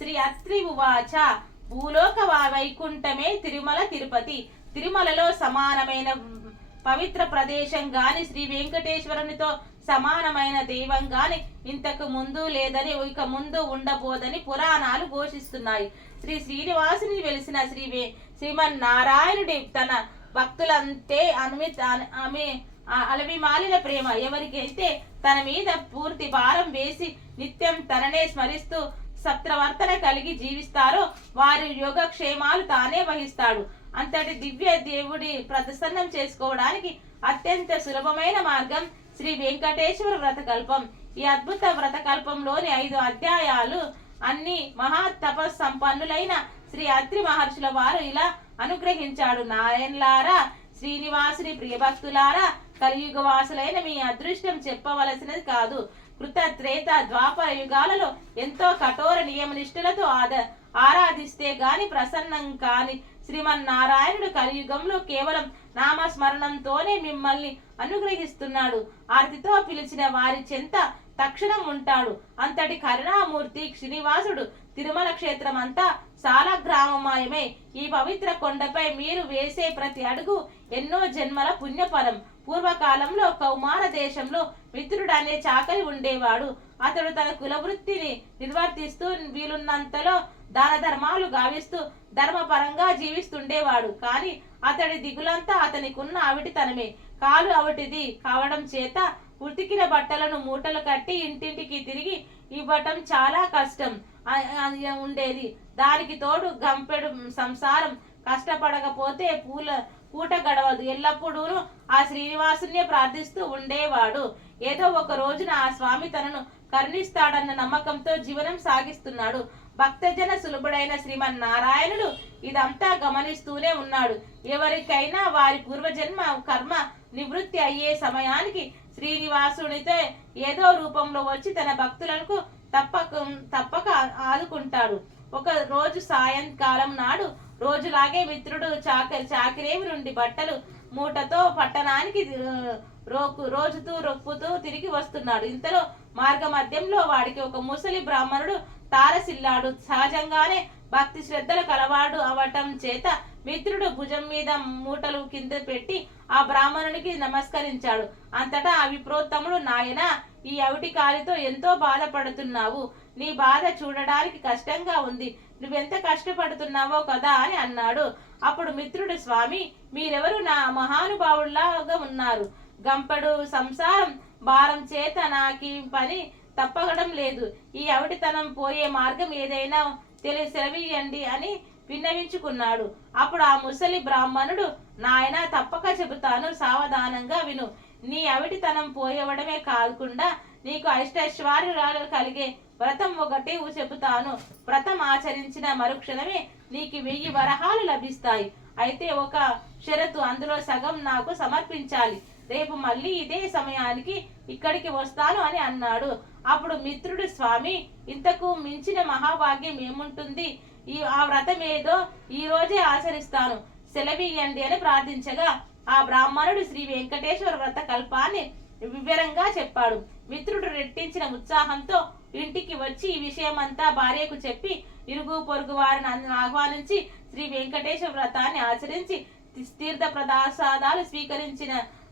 శ్రీ అత్రి ఉవాచ భూలోక వైకుంఠమే తిరుమల తిరుపతి. తిరుమలలో సమానమైన పవిత్ర ప్రదేశం గాని శ్రీ వెంకటేశ్వరునితో సమానమైన దైవం గాని ఇంతకు ముందు లేదని ఇక ముందు ఉండబోదని పురాణాలు ఘోషిస్తున్నాయి. శ్రీనివాసుని వెలిసిన శ్రీమన్నారాయణుడి తన భక్తులంతే అలవిమాలిన ప్రేమ. ఎవరికైతే తన మీద పూర్తి భారం వేసి నిత్యం తననే స్మరిస్తూ సత్రవర్తన కలిగి జీవిస్తారో వారి యోగక్షేమాలు తానే వహిస్తాడు. అంతటి దివ్య దేవుడి ప్రదర్శనం చేసుకోవడానికి అత్యంత సులభమైన మార్గం శ్రీ వెంకటేశ్వర వ్రతకల్పం. ఈ అద్భుత వ్రతకల్పంలోని 5 అధ్యాయాలు అన్ని మహా తపస్సంపన్నులైన శ్రీ అత్రి మహర్షుల వారు ఇలా అనుగ్రహించాడు. నాయన్లారా, శ్రీనివాసుని ప్రియభక్తులారా, కలియుగ వాసులైన మీ అదృష్టం చెప్పవలసినది కాదు. కృత త్రేత ద్వాపర యుగాలలో ఎంతో కఠోర నియమనిష్ఠులతో ఆరాధిస్తే గాని ప్రసన్నం కాని శ్రీమన్నారాయణుడు కలియుగంలో కేవలం నామస్మరణంతోనే మిమ్మల్ని అనుగ్రహిస్తున్నాడు. ఆర్తితో పిలిచిన వారి చెంత తక్షణం ఉంటాడు. అంతటి కరుణామూర్తి శ్రీనివాసుడు. తిరుమల క్షేత్రం అంతా సాలగ్రామమయమే. ఈ పవిత్ర కొండపై మీరు వేసే ప్రతి అడుగు ఎన్నో జన్మల పుణ్యఫలం. పూర్వకాలంలో కౌమార దేశంలో మిత్రుడు అనే చాకలి ఉండేవాడు. అతడు తన కులవృత్తిని నిర్వర్తిస్తూ వీలున్నంతలో దాన ధర్మాలు గావిస్తూ ధర్మపరంగా జీవిస్తుండేవాడు. కానీ అతడి దిగులంతా అతనికున్న అవిటితనమే. కాలు అవిటిది కావడం చేత ఉతికిన బట్టలను మూటలు కట్టి ఇంటింటికి తిరిగి ఇవ్వటం చాలా కష్టం ఉండేది. దానికి తోడు గంపెడు సంసారం. కష్టపడకపోతే పూట గడవదు. ఎల్లప్పుడూ ఆ శ్రీనివాసునే ప్రార్థిస్తూ ఉండేవాడు. ఏదో ఒక రోజున ఆ స్వామి తనను కరుణిస్తాడన్న నమ్మకంతో జీవనం సాగిస్తున్నాడు. భక్తజన సులభుడైన శ్రీమన్నారాయణుడు ఇదంతా గమనిస్తూనే ఉన్నాడు. ఎవరికైనా వారి పూర్వజన్మ కర్మ నివృత్తి అయ్యే సమయానికి శ్రీనివాసునితో ఏదో రూపంలో వచ్చి తన భక్తులకు తప్పక ఆదుకుంటాడు. ఒక రోజు సాయంకాలం నాడు రోజులాగే మిత్రుడు చాకిరేవి నుండి బట్టలు మూటతో పట్టణానికి రోజుతూ రొప్పుతూ తిరిగి వస్తున్నాడు. ఇంతలో మార్గ మధ్యంలో వాడికి ఒక ముసలి బ్రాహ్మణుడు తారసిల్లాడు. సహజంగానే భక్తి శ్రద్ధలు కలవాడు అవటం చేత మిత్రుడు భుజం మీద మూటలు కింద పెట్టి ఆ బ్రాహ్మణునికి నమస్కరించాడు. అంతటా ఆ విప్రోత్తముడు, నాయనా, ఈ అవిటి కాలితో ఎంతో బాధపడుతున్నావు. నీ బాధ చూడడానికి కష్టంగా ఉంది. నువ్వెంత కష్టపడుతున్నావో కదా అని అన్నాడు. అప్పుడు మిత్రుడు, స్వామి, మీరెవరు? నా మహానుభావుల్లాగా ఉన్నారు. గంపడు సంసారం భారం చేత నాకీ పని తప్పగడం లేదు. ఈ అవిటితనం పోయే మార్గం ఏదైనా సెలవీయండి అని విన్నవించుకున్నాడు. అప్పుడు ఆ ముసలి బ్రాహ్మణుడు, నాయన, తప్పక చెబుతాను, సావధానంగా విను. నీ అవిటితనం పోయవడమే కాకుండా నీకు అష్టైశ్వర్యాలు కలిగే వ్రతం ఒకటి చెబుతాను. వ్రతం ఆచరించిన మరుక్షణమే నీకు 1000 వరహాలు లభిస్తాయి. అయితే ఒక షరతు, అందులో సగం నాకు సమర్పించాలి. రేపు మళ్ళీ ఇదే సమయానికి ఇక్కడికి వస్తాను అని అన్నాడు. అప్పుడు మిత్రుడు, స్వామి, ఇంతకు మించిన మహాభాగ్యం ఏముంటుంది? ఆ వ్రతం ఏదో ఈ రోజే ఆచరిస్తాను, సెలవీయండి అని ప్రార్థించగా ఆ బ్రాహ్మణుడు శ్రీ వెంకటేశ్వర వ్రత కల్పాన్ని వివరంగా చెప్పాడు. మిత్రుడు రెట్టించిన ఉత్సాహంతో ఇంటికి వచ్చి ఈ విషయమంతా భార్యకు చెప్పి ఇరుగు పొరుగు వారిని ఆహ్వానించి శ్రీ వెంకటేశ్వర వ్రతాన్ని ఆచరించి తీర్థ ప్రసాదాలు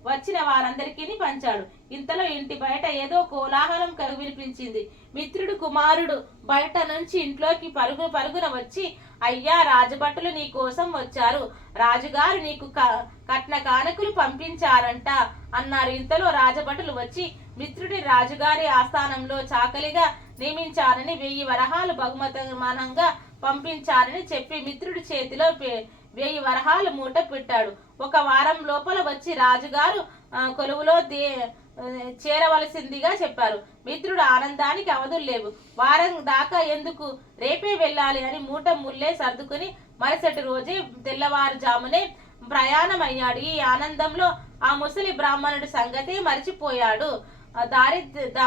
వచ్చిన వారందరికీ పంచాడు. ఇంతలో ఇంటి బయట ఏదో కోలాహలం వినిపించింది. మిత్రుడు కుమారుడు బయట నుంచి ఇంట్లోకి పరుగున వచ్చి, అయ్యా, రాజభటులు నీ కోసం వచ్చారు. రాజుగారు నీకు కట్న కానుకలు పంపించారంట అన్నారు. ఇంతలో రాజభటులు వచ్చి మిత్రుడి రాజుగారి ఆస్థానంలో చాకలిగా నియమించారని 1000 వరహాలు బహుమతిమానంగా పంపించారని చెప్పి మిత్రుడి చేతిలో 1000 వరహాలు మూట పెట్టాడు. ఒక వారం లోపల వచ్చి రాజుగారు కొలువులో చేరవలసిందిగా చెప్పారు. మిత్రుడు ఆనందానికి అవధులు లేవు. వారం దాకా ఎందుకు, రేపే వెళ్ళాలి అని మూట ముల్లే సర్దుకుని మరుసటి రోజే తెల్లవారుజామునే ప్రయాణమయ్యాడు. ఈ ఆనందంలో ఆ ముసలి బ్రాహ్మణుడి సంగతి మరిచిపోయాడు. దారి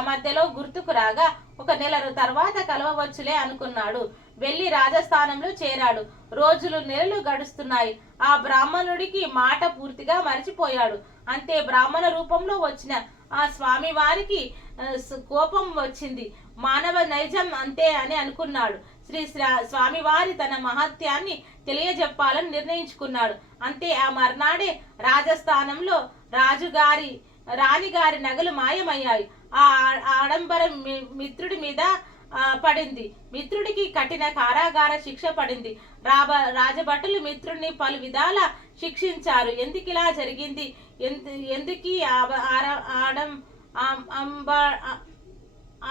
మధ్యలో గుర్తుకు రాగా ఒక నెల తర్వాత కలవవచ్చులే అనుకున్నాడు. వెళ్ళి రాజస్థానంలో చేరాడు. రోజులు నెలలు గడుస్తున్నాయి. ఆ బ్రాహ్మణుడికి మాట పూర్తిగా మరిచిపోయాడు. అంతే బ్రాహ్మణ రూపంలో వచ్చిన ఆ స్వామి వారికి కోపం వచ్చింది. మానవ నైజం అంతే అని అనుకున్నాడు. స్వామివారి తన మహత్యాన్ని తెలియజెప్పాలని నిర్ణయించుకున్నాడు. అంతే ఆ మర్నాడే రాజస్థానంలో రాణిగారి నగలు మాయమయ్యాయి. ఆ ఆడంబరం మిత్రుడి మీద పడింది. మిత్రుడికి కఠిన కారాగార శిక్ష పడింది. రాజభటులు మిత్రుడిని పలు విధాల శిక్షించారు. ఎందుకిలా జరిగింది, ఎందుకీ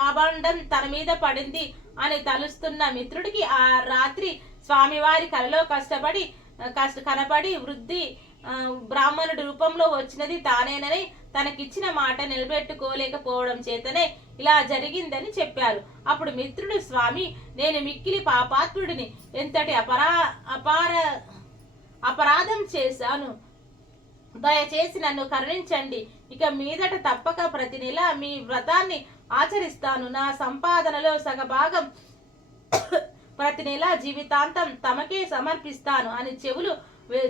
ఆబండం తన మీద పడింది అని తలుస్తున్న మిత్రుడికి ఆ రాత్రి స్వామివారి కలలో కనపడి వృద్ధి బ్రాహ్మణుడి రూపంలో వచ్చినది తానేనని తనకిచ్చిన మాట నిలబెట్టుకోలేకపోవడం చేతనే ఇలా జరిగిందని చెప్పారు. అప్పుడు మిత్రుడు, స్వామి, నేను మిక్కిలి పాపాత్ముడిని, ఎంతటి అపరాధం చేశాను, దయచేసి నన్ను కరుణించండి. ఇక మీదట తప్పక ప్రతి నెల మీ వ్రతాన్ని ఆచరిస్తాను. నా సంపాదనలో సగభాగం ప్రతి నెల జీవితాంతం తమకే సమర్పిస్తాను అని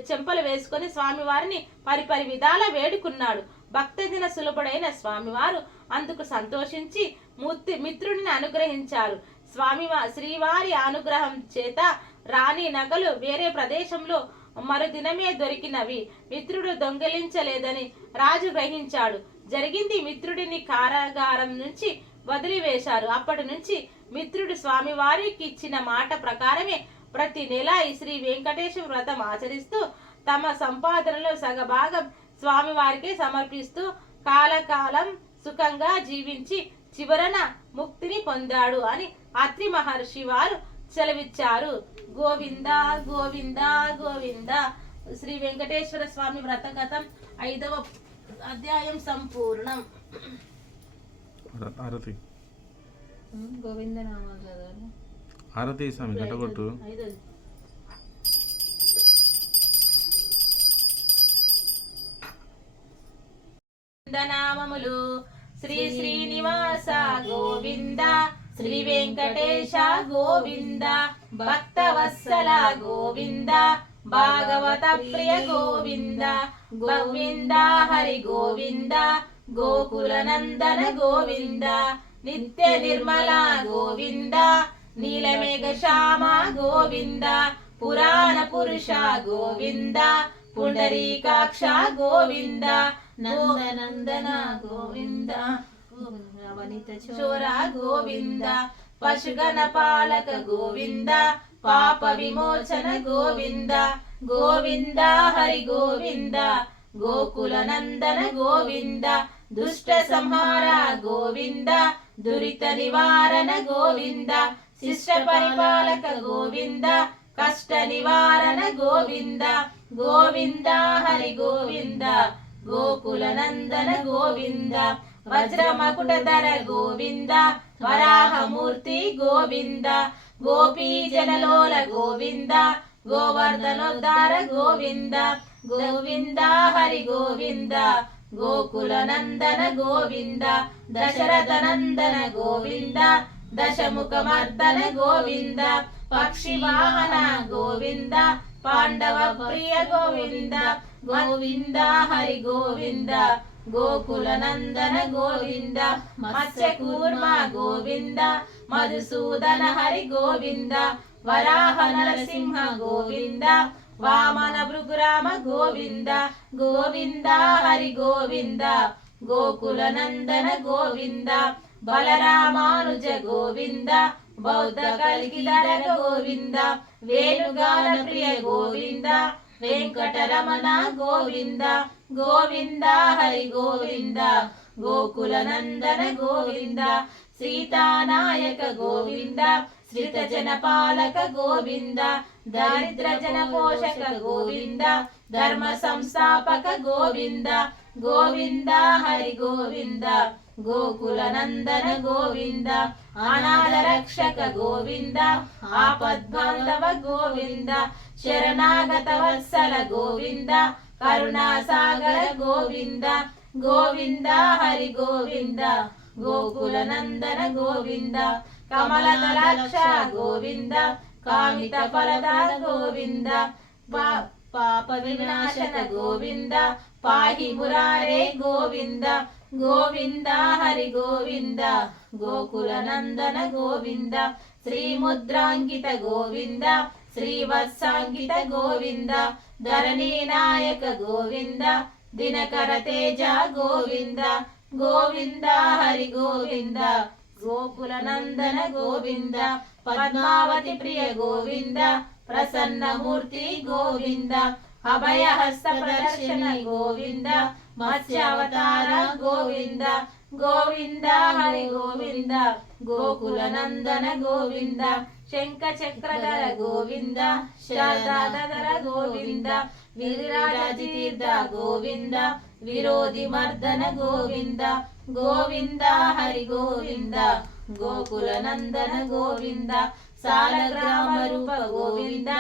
చెంపలు వేసుకొని స్వామివారిని పరిపరి విధాల వేడుకున్నాడు. భక్తజన సులభుడైన స్వామివారు అందుకు సంతోషించి మిత్రుడిని అనుగ్రహించారు. శ్రీవారి అనుగ్రహం చేత రాణి నగలు వేరే ప్రదేశంలో మరుదినమే దొరికినవి. మిత్రుడు దొంగిలించలేదని రాజు గ్రహించాడు. జరిగింది మిత్రుడిని కారాగారం నుంచి వదిలివేశారు. అప్పటి నుంచి మిత్రుడు స్వామివారికి ఇచ్చిన మాట ప్రకారమే ప్రతి నెల ఈ శ్రీ వెంకటేశ్వర వ్రతం ఆచరిస్తూ తమ సంపాదనలో సగభాగం స్వామివారికి సమర్పిస్తూ కాలకాలం సుఖంగా జీవించి చివరన ముక్తిని పొందాడు అని అత్రి మహర్షి వారు సెలవిచ్చారు. గోవింద గోవింద గోవింద. శ్రీ వెంకటేశ్వర స్వామి వ్రతకథం 5వ అధ్యాయం సంపూర్ణం. గోవింద నామాలు చదవాలి. ఆరతి స్వామి గంటకొట్టు. నామములు శ్రీ శ్రీనివాస గోవింద, శ్రీ వెంకటేశ గోవింద, భక్తవత్సల గోవింద, భాగవత ప్రియ గోవింద, గోవింద హరి గోవింద, గోకుల నందన గోవింద, నిత్య నిర్మల గోవింద, నీలమేఘ శ్యామ గోవింద, పురాణ పురుష గోవింద, పుండరీకాక్ష గోవింద, నందనందన గోవింద, వనిత చోర గోవింద, పశుగణ పాలక గోవింద, పాప విమోచన గోవింద, గోవింద హరి గోవింద, గోకుల నందన గోవింద, దుష్ట సంహార గోవింద, దురిత నివారణ గోవింద, శిష్ట పరిపాలక గోవింద, కష్ట నివారణ గోవింద, గోవింద హరి గోవింద, గోకుల నందన గోవింద, వజ్రమకుటధర గోవింద, వరాహమూర్తి గోవింద, గోపీ జనలోల గోవింద, గోవర్ధనోద్ధార గోవింద, గోవింద హరి గోవింద, గోకుల నందన గోవింద, దశరథ నందన గోవింద, దశముఖమర్దన గోవింద, పక్షి వాహన గోవింద, పాండవ ప్రియ గోవింద, గోవింద హరి గోవింద, గోకుల నందన గోవింద, మత్స్య కూర్మ గోవింద, మధుసూదన హరి గోవింద, వరాహ నరసింహ గోవింద, వామన భృగురామ గోవింద, గోవింద హరి గోవింద, గోకుల నందన గోవింద, బలరామానుజ గోవింద, బౌద్ధ కల్కిధర గోవింద, వేణుగాన ప్రియ గోవింద, వెంకటరమణ గోవింద, గోవింద హరి గోవింద, గోకుల నందన గోవింద, సీతానాయక గోవింద, శ్రిత జన పాలక గోవింద, దరిద్ర జన పోషక గోవింద, ధర్మ సంస్థాపక గోవింద, గోవింద హరి గోవింద, గోకుల నందన గోవింద అనాథ రక్షక గోవింద ఆపద్బాంధవ గోవింద శరణాగత వత్సల గోవింద కరుణాసాగర గోవింద గోవింద హరి గోవింద గోకుల నందన గోవింద కమలదలాక్ష గోవింద కామిత ఫలద గోవింద పాప వినాశక గోవింద పాహి మురారే గోవింద గోవింద హరి గోవింద గోకుల నందన గోవింద శ్రీముద్రాంకిత గోవింద శ్రీవత్సాంకిత గోవింద ధరణీ నాయక గోవింద దినకర తేజ గోవింద గోవింద హరి గోవింద గోకుల నందన గోవింద పద్మావతి ప్రియ గోవింద ప్రసన్నమూర్తి గోవింద అభయహస్త ప్రదర్శన గోవింద మత్స్యావతార గోవింద గోవింద హరి గోవింద గోకుల నందన గోవింద శంఖ చక్రధర గోవింద శారదాధర గోవింద విరాజి తీర్థ గోవింద విరోధి మర్దన గోవింద గోవింద హరి గోవింద గోకుల నందన గోవింద సాలగ్రామ రూప గోవింద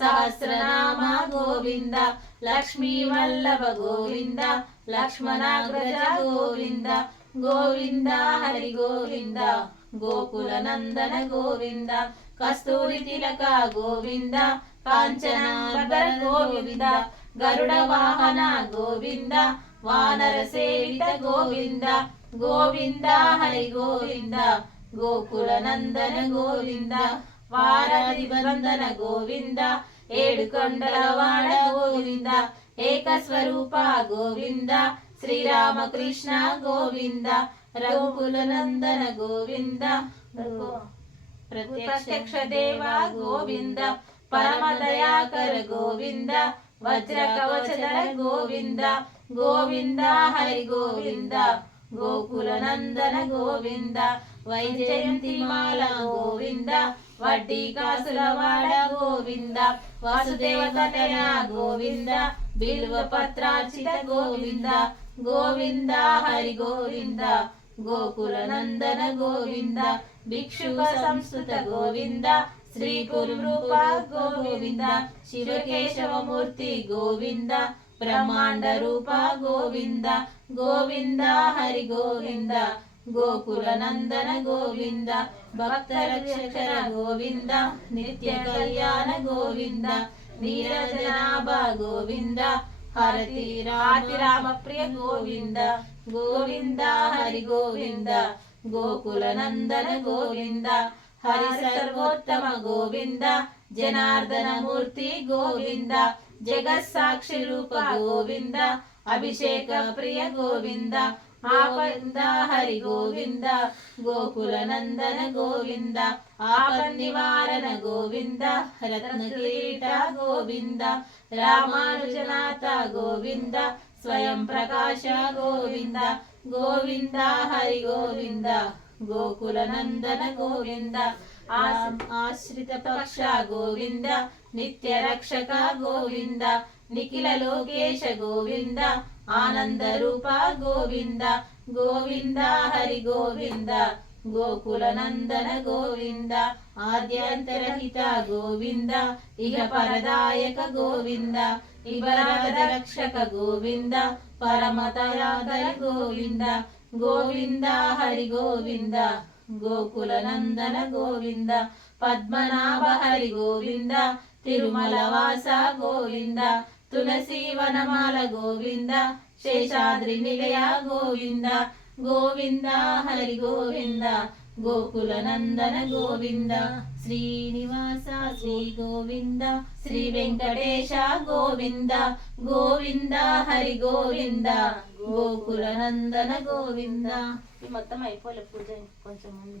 సహస్రనామ గోవింద లక్ష్మీ వల్లభ గోవింద లక్ష్మణాగ్రజ గోవింద గోవింద హరి గోవింద గోకుల నందన గోవింద కస్తూరి తిలక గోవింద కాంచనాంబర గోవింద గరుడ వాహన గోవింద వానర సేవిత గోవింద గోవింద హరి గోవింద గోకుల నందన గోవింద వారధి వందన గోవింద ఏడుకొండల వాడ గోవింద ఏకస్వరూప గోవింద శ్రీరామకృష్ణ గోవింద రఘుకుల నందన గోవింద ప్రత్యక్ష దేవ గోవింద పరమ దయాకర గోవింద వజ్ర కవచధర గోవింద గోవింద హరి గోవింద గోకుల నందన గోవింద వైజయంతిమాల గోవింద వడ్డీ కాసుల వాడ గోవింద వాసుదేవతనయ గోవింద బిల్వ పత్రార్చిత గోవింద గోవింద హరి గోవింద గోకుల నందన గోవింద భిక్షుక సంస్కృత గోవింద శ్రీ కురురూప గోవింద శివకేశవమూర్తి గోవింద బ్రహ్మాండ రూప గోవింద గోవింద హరి గోవింద గోకుల నందన గోవింద భక్త రక్షక గోవింద నిత్య కళ్యాణ గోవింద నీరజనాభ గోవింద హరతి రామ ప్రియ గోవింద గోవింద హరి గోవింద గోకుల నందన గోవింద హరి సర్వోత్తమ గోవింద జనార్దన మూర్తి గోవింద జగత్సాక్షి రూప గోవింద అభిషేక ప్రియ గోవింద ఆపద హరి గోవింద గోకుల నందన గోవింద ఆపద నివారణ గోవింద రత్న కిరీట గోవింద రామానుజనాథ గోవింద స్వయం ప్రకాశ గోవింద గోవింద హరి గోవింద గోకుల నందన గోవింద ఆశ్రిత పక్ష గోవింద నిత్య రక్షక గోవింద నిఖిల లోకేశ గోవింద ఆనంద రూప గోవింద గోవింద హరి గోవింద గోకుల నందన గోవింద ఆద్యంతరహిత గోవింద ఇహ పరదాయక గోవింద ఇబరాద రక్షక గోవింద పరమతరాధర గోవింద గోవింద హరి గోవింద గోకుల నందన గోవింద పద్మనాభ హరి గోవింద తిరుమల వాస గోవింద తులసి వనమాల గోవింద శేషాద్రి నిలయ గోవింద గోవింద హరి గోవింద గోకుల నందన గోవింద శ్రీనివాస శ్రీ గోవింద శ్రీ వెంకటేశ గోవింద గోవింద హరి గోవింద గోకుల నందన గోవింద. మొత్తం అయిపోలే పూజ కొంచెం ఉంది.